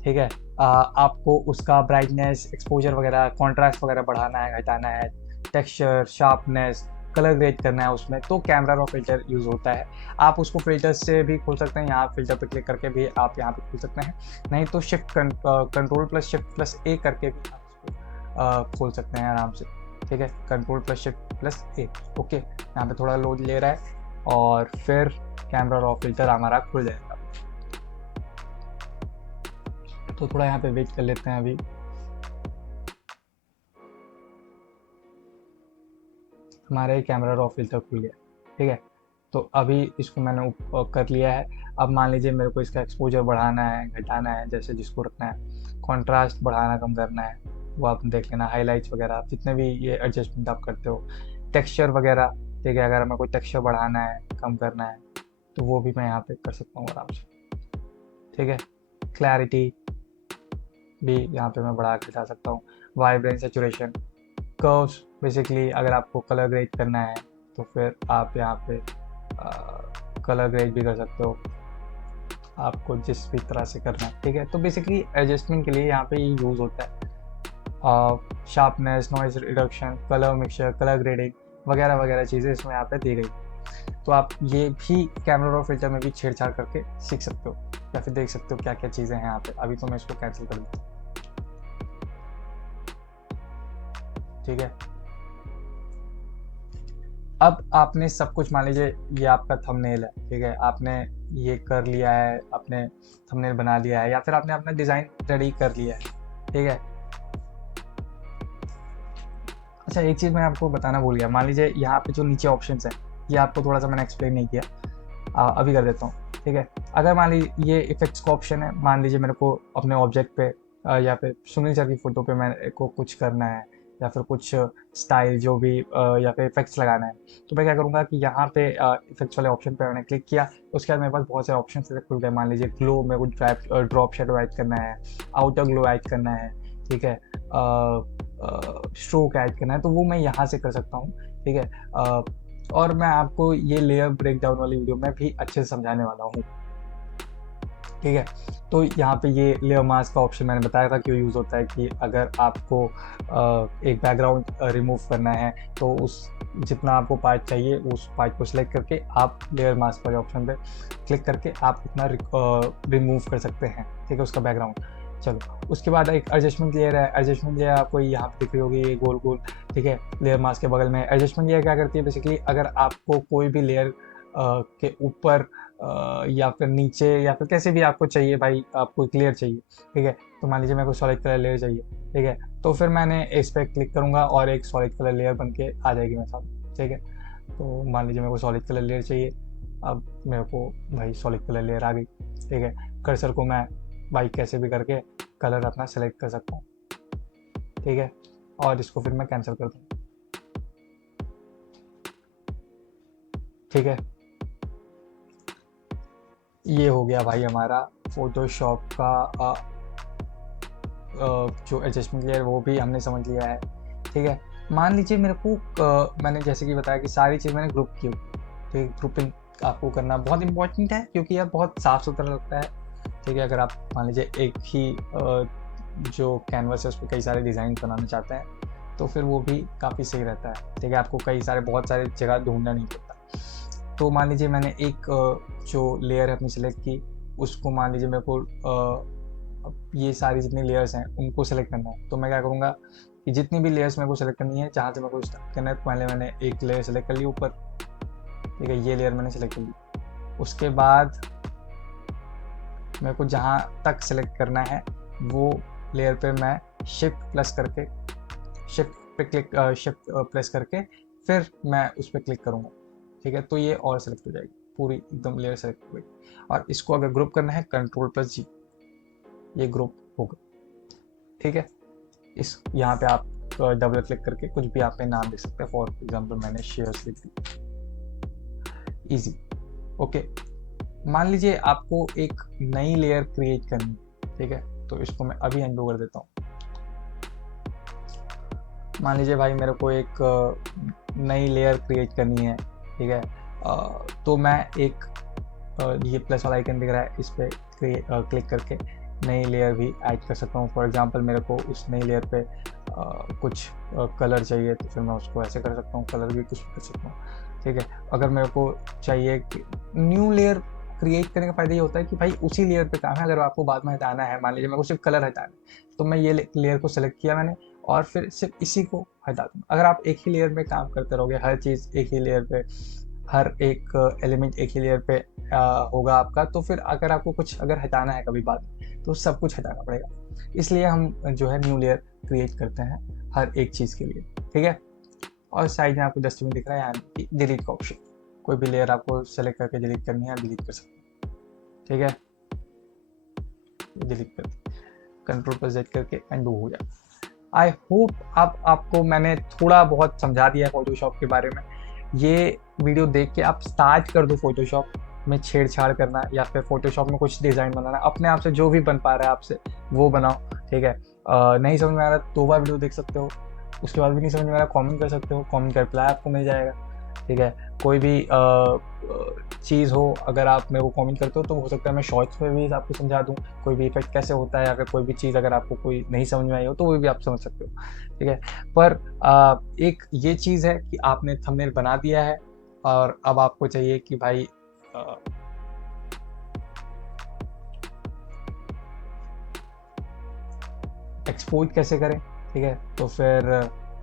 ठीक है, आपको उसका ब्राइटनेस, एक्सपोजर वगैरह, कॉन्ट्रास्ट वगैरह बढ़ाना है, घटाना है, टेक्सचर, शार्पनेस, कलर ग्रेड करना है उसमें, तो कैमरा रॉ फिल्टर यूज़ होता है। आप उसको फिल्टर्स से भी खोल सकते हैं, यहाँ फिल्टर पे क्लिक करके भी आप यहाँ पे खोल सकते हैं, नहीं तो Ctrl+Shift+A करके भी आप उसको खोल सकते हैं आराम से। ठीक है, Ctrl+Shift+A, ओके, यहाँ पे थोड़ा लोड ले रहा है और फिर कैमरा रॉ फिल्टर हमारा खुल जाएगा। तो थोड़ा यहाँ पे वेट कर लेते हैं। अभी हमारा कैमरा रॉ फिल्टर खुल गया। ठीक है, तो अभी इसको मैंने कर लिया है। अब मान लीजिए मेरे को इसका एक्सपोजर बढ़ाना है, घटाना है, जैसे जिसको रखना है, कॉन्ट्रास्ट बढ़ाना कम करना है, वो आप देख लेना, हाईलाइट्स वगैरह जितने भी ये एडजस्टमेंट आप करते हो, टेक्सचर वगैरह। ठीक है, अगर हमें कोई टेक्सचर बढ़ाना है, कम करना है, तो वो भी मैं यहाँ पे कर सकता हूँ आराम से। ठीक है, क्लैरिटी भी यहाँ पे मैं बढ़ा के घटा सकता हूँ, वाइब्रेंस, सैचुरेशन, कर्व्स। बेसिकली अगर आपको कलर ग्रेड करना है तो फिर आप यहाँ पे कलर ग्रेड भी कर सकते हो, आपको जिस भी तरह से करना है। ठीक है, तो बेसिकली एडजस्टमेंट के लिए यहाँ पे यूज़ होता है। Sharpness, noise reduction, colour mixture, colour grading वगैरह वगैरह चीज़ें इसमें यहाँ पे दी गई। तो आप ये भी कैमरा रॉ फिल्टर में भी छेड़छाड़ करके सीख सकते हो या फिर देख सकते हो क्या क्या चीज़ें हैं यहाँ पे। अभी तो मैं इसको कैंसिल कर दूँ। ठीक है, अब आपने सब कुछ, मान लीजिए ये आपका थंबनेल है, ठीक है, आपने ये कर लिया है, आपने थंबनेल बना लिया है या फिर आपने अपना डिज़ाइन रेडी कर लिया है। ठीक है, अच्छा एक चीज़ मैं आपको बताना भूल गया, मान लीजिए यहाँ पे जो नीचे ऑप्शंस हैं ये आपको थोड़ा सा मैंने एक्सप्लेन नहीं किया, अभी कर देता हूँ। ठीक है, अगर मान लीजिए ये इफेक्ट्स का ऑप्शन है, मान लीजिए मेरे को अपने ऑब्जेक्ट पे या फिर सुनील सर की फ़ोटो पे मेरे को कुछ करना है या फिर कुछ स्टाइल जो भी या फिर इफेक्ट्स लगाना है, तो मैं क्या करूँगा कि यहाँ पे इफेक्ट्स वाले ऑप्शन पे मैंने क्लिक किया, उसके बाद मेरे पास बहुत सारे ऑप्शन खुल गए। मान लीजिए ग्लो, मेरे को ड्रॉप शेडो ऐड करना है, आउटर ग्लो ऐड करना है, ठीक है, स्ट्रोक ऐड करना है, तो वो मैं यहाँ से कर सकता हूँ। ठीक है, और मैं आपको ये लेयर ब्रेकडाउन वाली वीडियो में भी अच्छे से समझाने वाला हूँ। ठीक है, तो यहाँ पे ये लेयर मास्क का ऑप्शन मैंने बताया था क्यों यूज़ होता है, कि अगर आपको एक बैकग्राउंड रिमूव करना है तो उस जितना आपको पार्ट चाहिए उस पार्ट को सिलेक्ट करके आप लेयर मास्क वाले ऑप्शन पे क्लिक करके आप इतना रिमूव कर सकते हैं। ठीक है, उसका बैकग्राउंड। चलो, उसके बाद एक एडजस्टमेंट लेयर है। एडजस्टमेंट लेयर आपको यहाँ पे दिख रही होगी, ये गोल गोल। ठीक है, लेयर मास्क के बगल में एडजस्टमेंट लेयर क्या करती है, बेसिकली अगर आपको कोई भी लेयर के ऊपर या फिर नीचे या फिर कैसे भी आपको चाहिए भाई, आपको क्लियर चाहिए। ठीक है, तो मान लीजिए मेरे को सॉलिड कलर लेयर चाहिए। ठीक है, तो फिर मैंने इस पर क्लिक करूँगा और एक सॉलिड कलर लेयर बन के आ जाएगी मेरे साथ। ठीक है, तो मान लीजिए मेरे को सॉलिड कलर लेयर चाहिए, अब मेरे को भाई सॉलिड कलर लेयर आ गई। ठीक है, कर्सर को मैं भाई कैसे भी करके कलर अपना सेलेक्ट कर सकता हूँ। ठीक है, और इसको फिर मैं कैंसिल कर दूँ। ठीक है, ये हो गया भाई हमारा फोटोशॉप का जो एडजस्टमेंट लेयर वो भी हमने समझ लिया है। ठीक है, मान लीजिए मेरे को मैंने जैसे कि बताया कि सारी चीज़ मैंने ग्रुप की। ठीक है, ग्रुपिंग आपको करना बहुत इंपॉर्टेंट है क्योंकि यह बहुत साफ़ सुथरा लगता है। ठीक है, अगर आप मान लीजिए एक ही जो कैनवस है उस पर कई सारे डिज़ाइन बनाना चाहते हैं तो फिर वो भी काफ़ी सही रहता है। ठीक है, आपको बहुत सारे जगह ढूंढना नहीं पड़ता। तो मान लीजिए मैंने एक जो लेयर है अपनी सेलेक्ट की, उसको मान लीजिए मेरे को ये सारी जितनी लेयर्स हैं उनको सेलेक्ट करना है। तो मैं क्या करूँगा कि जितनी भी लेयर्स मेरे को सेलेक्ट करनी है, जहाँ से मेरे को स्टार्ट करना है, तो पहले मैंने एक लेयर सेलेक्ट कर ली ऊपर। ठीक है, ये लेयर मैंने सेलेक्ट कर ली। उसके बाद मेरे को जहाँ तक सेलेक्ट करना है वो लेयर पे मैं शिफ्ट प्रेस करके फिर मैं उस पर क्लिक करूँगा। ठीक है, तो ये और सेलेक्ट हो जाएगी, पूरी एकदम लेयर सेलेक्ट हो गई। और इसको अगर ग्रुप करना है Ctrl+G, ये ग्रुप होगा। ठीक है, इस यहाँ पे आप डबल क्लिक करके कुछ भी आप पे नाम दे सकते हैं। फॉर एग्जांपल मैंने शेयर्स लिख दी, इजी। ओके, मान लीजिए आपको एक नई लेयर क्रिएट करनी। ठीक है, तो इसको मैं अभी अनडू कर देता हूँ। मान लीजिए भाई मेरे को एक नई लेयर क्रिएट करनी है। ठीक है, तो मैं एक ये प्लस वाला आइकन दिख रहा है, इस पर क्लिक करके नई लेयर भी ऐड कर सकता हूँ। फॉर एग्जांपल मेरे को उस नई लेयर पे कुछ कलर चाहिए तो फिर मैं उसको ऐसे कर सकता हूँ, कलर भी कुछ कर सकता हूँ। ठीक है, अगर मेरे को चाहिए कि न्यू लेयर क्रिएट करने का फ़ायदा ये होता है कि भाई उसी लेयर पे काम है, अगर आपको बाद में हटाना है, मान लीजिए मेरे को सिर्फ कलर हटाना है, तो मैं ये लेयर को सेलेक्ट किया मैंने और फिर सिर्फ इसी को हटा दूँ। अगर आप एक ही लेयर में काम करते रहोगे, हर चीज़ एक ही लेयर पे, हर एक एलिमेंट एक ही लेयर पे होगा आपका, तो फिर अगर आपको कुछ अगर हटाना है कभी बाद में तो सब कुछ हटाना पड़ेगा। इसलिए हम जो है न्यू लेयर क्रिएट करते हैं हर एक चीज़ के लिए। ठीक है, और साइड में आपको डस्टबिन दिख रहा है, यानी डिलीट का ऑप्शन। कोई भी लेयर आपको सेलेक्ट करके डिलीट करनी है, डिलीट कर सकते हैं। ठीक है, डिलीट कर Ctrl+Z करके एंडू हो जाए। आई होप अब आपको मैंने थोड़ा बहुत समझा दिया है फोटोशॉप के बारे में। ये वीडियो देख के आप स्टार्ट कर दो फोटोशॉप में छेड़छाड़ करना, या फिर फोटोशॉप में कुछ डिज़ाइन बनाना, अपने आप से जो भी बन पा रहा है आपसे वो बनाओ। ठीक है, नहीं समझ में आ रहा 2 बार वीडियो देख सकते हो, उसके बाद भी नहीं समझ में आ रहा कमेंट कर सकते हो, कमेंट का रिप्लाई आपको मिल जाएगा। ठीक है, कोई भी चीज़ हो अगर आप मेरे को कमेंट करते हो तो हो सकता है मैं शॉर्ट्स में भी आपको समझा दूँ कोई भी इफेक्ट कैसे होता है। अगर कोई भी चीज़ अगर आपको कोई नहीं समझ में आई हो तो वो भी आप समझ सकते हो। ठीक है, पर एक ये चीज़ है कि आपने थंबनेल बना दिया है और अब आपको चाहिए कि भाई एक्सपोर्ट कैसे करें। ठीक है, तो फिर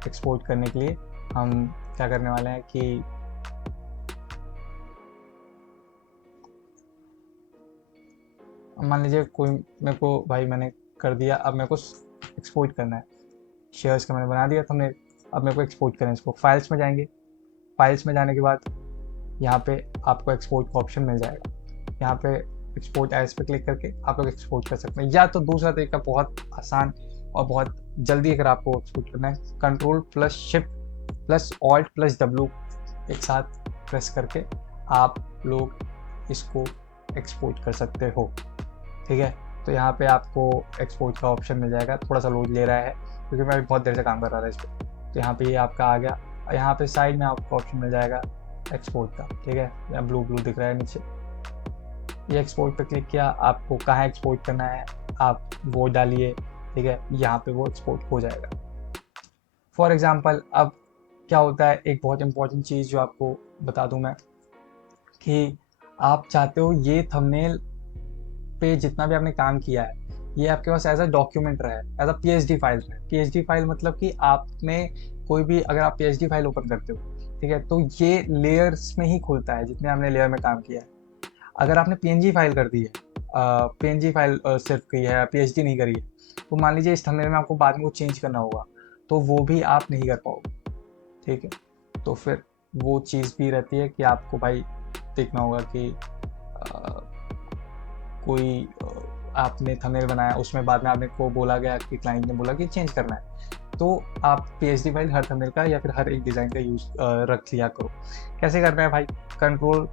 एक्सपोर्ट करने के लिए हम क्या करने वाले हैं कि मान लीजिए कोई मेरे को भाई मैंने कर दिया, अब मेरे को एक्सपोर्ट करना है। शेयर्स का मैंने बना दिया था हमने, अब मेरे को एक्सपोर्ट करना है इसको। फाइल्स में जाएंगे, फाइल्स में जाने के बाद यहाँ पे आपको एक्सपोर्ट का ऑप्शन मिल जाएगा। यहाँ पे एक्सपोर्ट एज पे क्लिक करके आप लोग एक्सपोर्ट कर सकते हैं, या तो दूसरा तरीका बहुत आसान और बहुत जल्दी अगर आपको एक्सपोर्ट करना है, Ctrl+Shift+Alt+W एक साथ प्रेस करके आप लोग इसको एक्सपोर्ट कर सकते हो। ठीक है, तो यहाँ पे आपको एक्सपोर्ट का ऑप्शन मिल जाएगा। थोड़ा सा लोड ले रहा है क्योंकि मैं बहुत देर से काम कर रहा था इस पर। तो यहाँ पे ये आपका आ गया। यहाँ पे साइड में आपको ऑप्शन मिल जाएगा एक्सपोर्ट का, ठीक है, यहाँ ब्लू ब्लू दिख रहा है नीचे। ये एक्सपोर्ट पे क्लिक किया, आपको कहाँ एक्सपोर्ट करना है आप वो डालिए, ठीक है, यहाँ पे वो एक्सपोर्ट हो जाएगा। फॉर एग्जांपल अब क्या होता है, एक बहुत इंपॉर्टेंट चीज़ जो आपको बता दूं मैं, कि आप चाहते हो ये थंबनेल पे जितना भी आपने काम किया है ये आपके पास एज अ डॉक्यूमेंट रहे, एज अ पीएचडी फाइल रहे। पीएचडी फाइल मतलब कि आपने कोई भी, अगर आप पीएचडी फाइल ओपन करते हो, ठीक है, तो ये लेयर्स में ही खुलता है जितने आपने लेयर में काम किया है। अगर आपने पीएनजी फाइल कर दी है, पीएनजी फाइल सिर्फ की है, पीएचडी नहीं करी है, तो मान लीजिए इस थंबनेल में आपको बाद में कुछ चेंज करना होगा तो वो भी आप नहीं कर पाओगे, ठीक है। तो फिर वो चीज़ भी रहती है कि आपको भाई देखना होगा कि कोई आपने थंबनेल बनाया, उसमें बाद में आपने को बोला गया कि क्लाइंट ने बोला कि चेंज करना है, तो आप पीएचडी फाइल हर थंबनेल का या फिर हर एक डिज़ाइन का यूज़ रख लिया करो। कैसे करना है भाई, कंट्रोल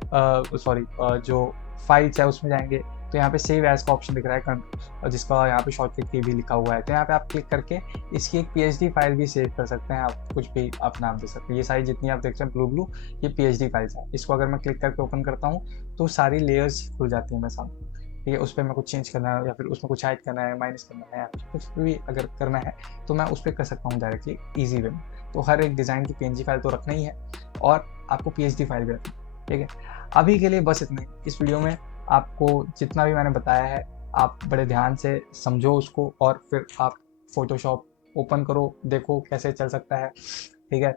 जो फाइल्स है उसमें जाएंगे, तो यहाँ पे सेव एज का ऑप्शन दिख रहा है, जिसका यहाँ पे शॉर्टकट की भी लिखा हुआ है। तो यहाँ पे आप क्लिक करके इसकी एक पीएचडी फाइल भी सेव कर सकते हैं, आप कुछ भी आप नाम दे सकते हैं। ये सारी जितनी आप देख रहे हैं ब्लू ब्लू, ये पीएचडी फाइल्स है। इसको अगर मैं क्लिक करके ओपन करता हूँ तो सारी लेयर्स खुल जाती हैं मेरे सामने, ठीक है। उस पर मैं कुछ चेंज करना है या फिर उसमें कुछ ऐड करना है, माइनस करना है, या कुछ भी अगर करना है तो मैं उस पर कर सकता हूँ डायरेक्टली ईजी वे में। तो हर एक डिज़ाइन की पीएनजी फाइल तो रखना ही है और आपको पीएचडी फाइल भी रखनी है, ठीक है। अभी के लिए बस इतना ही। इस वीडियो में आपको जितना भी मैंने बताया है आप बड़े ध्यान से समझो उसको, और फिर आप फोटोशॉप ओपन करो, देखो कैसे चल सकता है, ठीक है।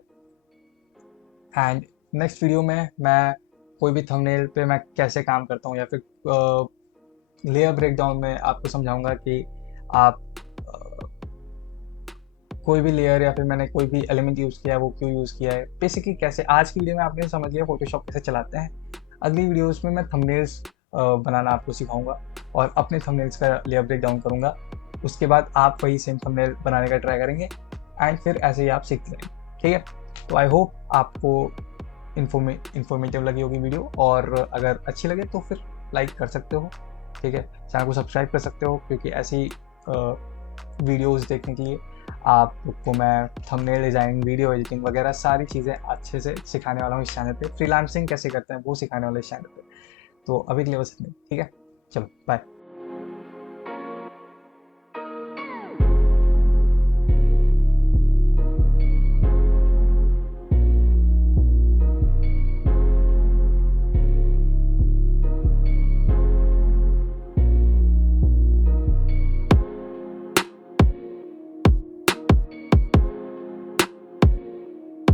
एंड नेक्स्ट वीडियो में मैं कोई भी थंबनेल पे मैं कैसे काम करता हूँ या फिर लेयर ब्रेकडाउन में आपको समझाऊंगा कि आप कोई भी लेयर या फिर मैंने कोई भी एलिमेंट यूज़ किया है वो क्यों यूज़ किया है, बेसिकली कैसे। आज की वीडियो में आपने समझ लिया फोटोशॉप कैसे चलाते हैं। अगली वीडियोस में मैं थंबनेल्स बनाना आपको सिखाऊंगा और अपने थंबनेल्स का लेयर ब्रेक डाउन करूंगा। उसके बाद आप वही सेम थंबनेल बनाने का ट्राई करेंगे एंड फिर ऐसे ही आप सीखते रहेंगे, ठीक है। तो आई होप आपको इन्फॉर्मेटिव लगी होगी वीडियो, और अगर अच्छी लगे तो फिर लाइक कर सकते हो, ठीक है। चैनल को सब्सक्राइब कर सकते हो क्योंकि ऐसी वीडियोस देखने के लिए आपको मैं थंबनेल डिज़ाइनिंग, वीडियो एडिटिंग वगैरह सारी चीज़ें अच्छे से सिखाने वाला हूँ इस चैनल पे। फ्रीलांसिंग कैसे करते हैं वो सिखाने वाला इस चैनल पे। तो अभी के लिए बस इतना ही, ठीक है, चलो बाय।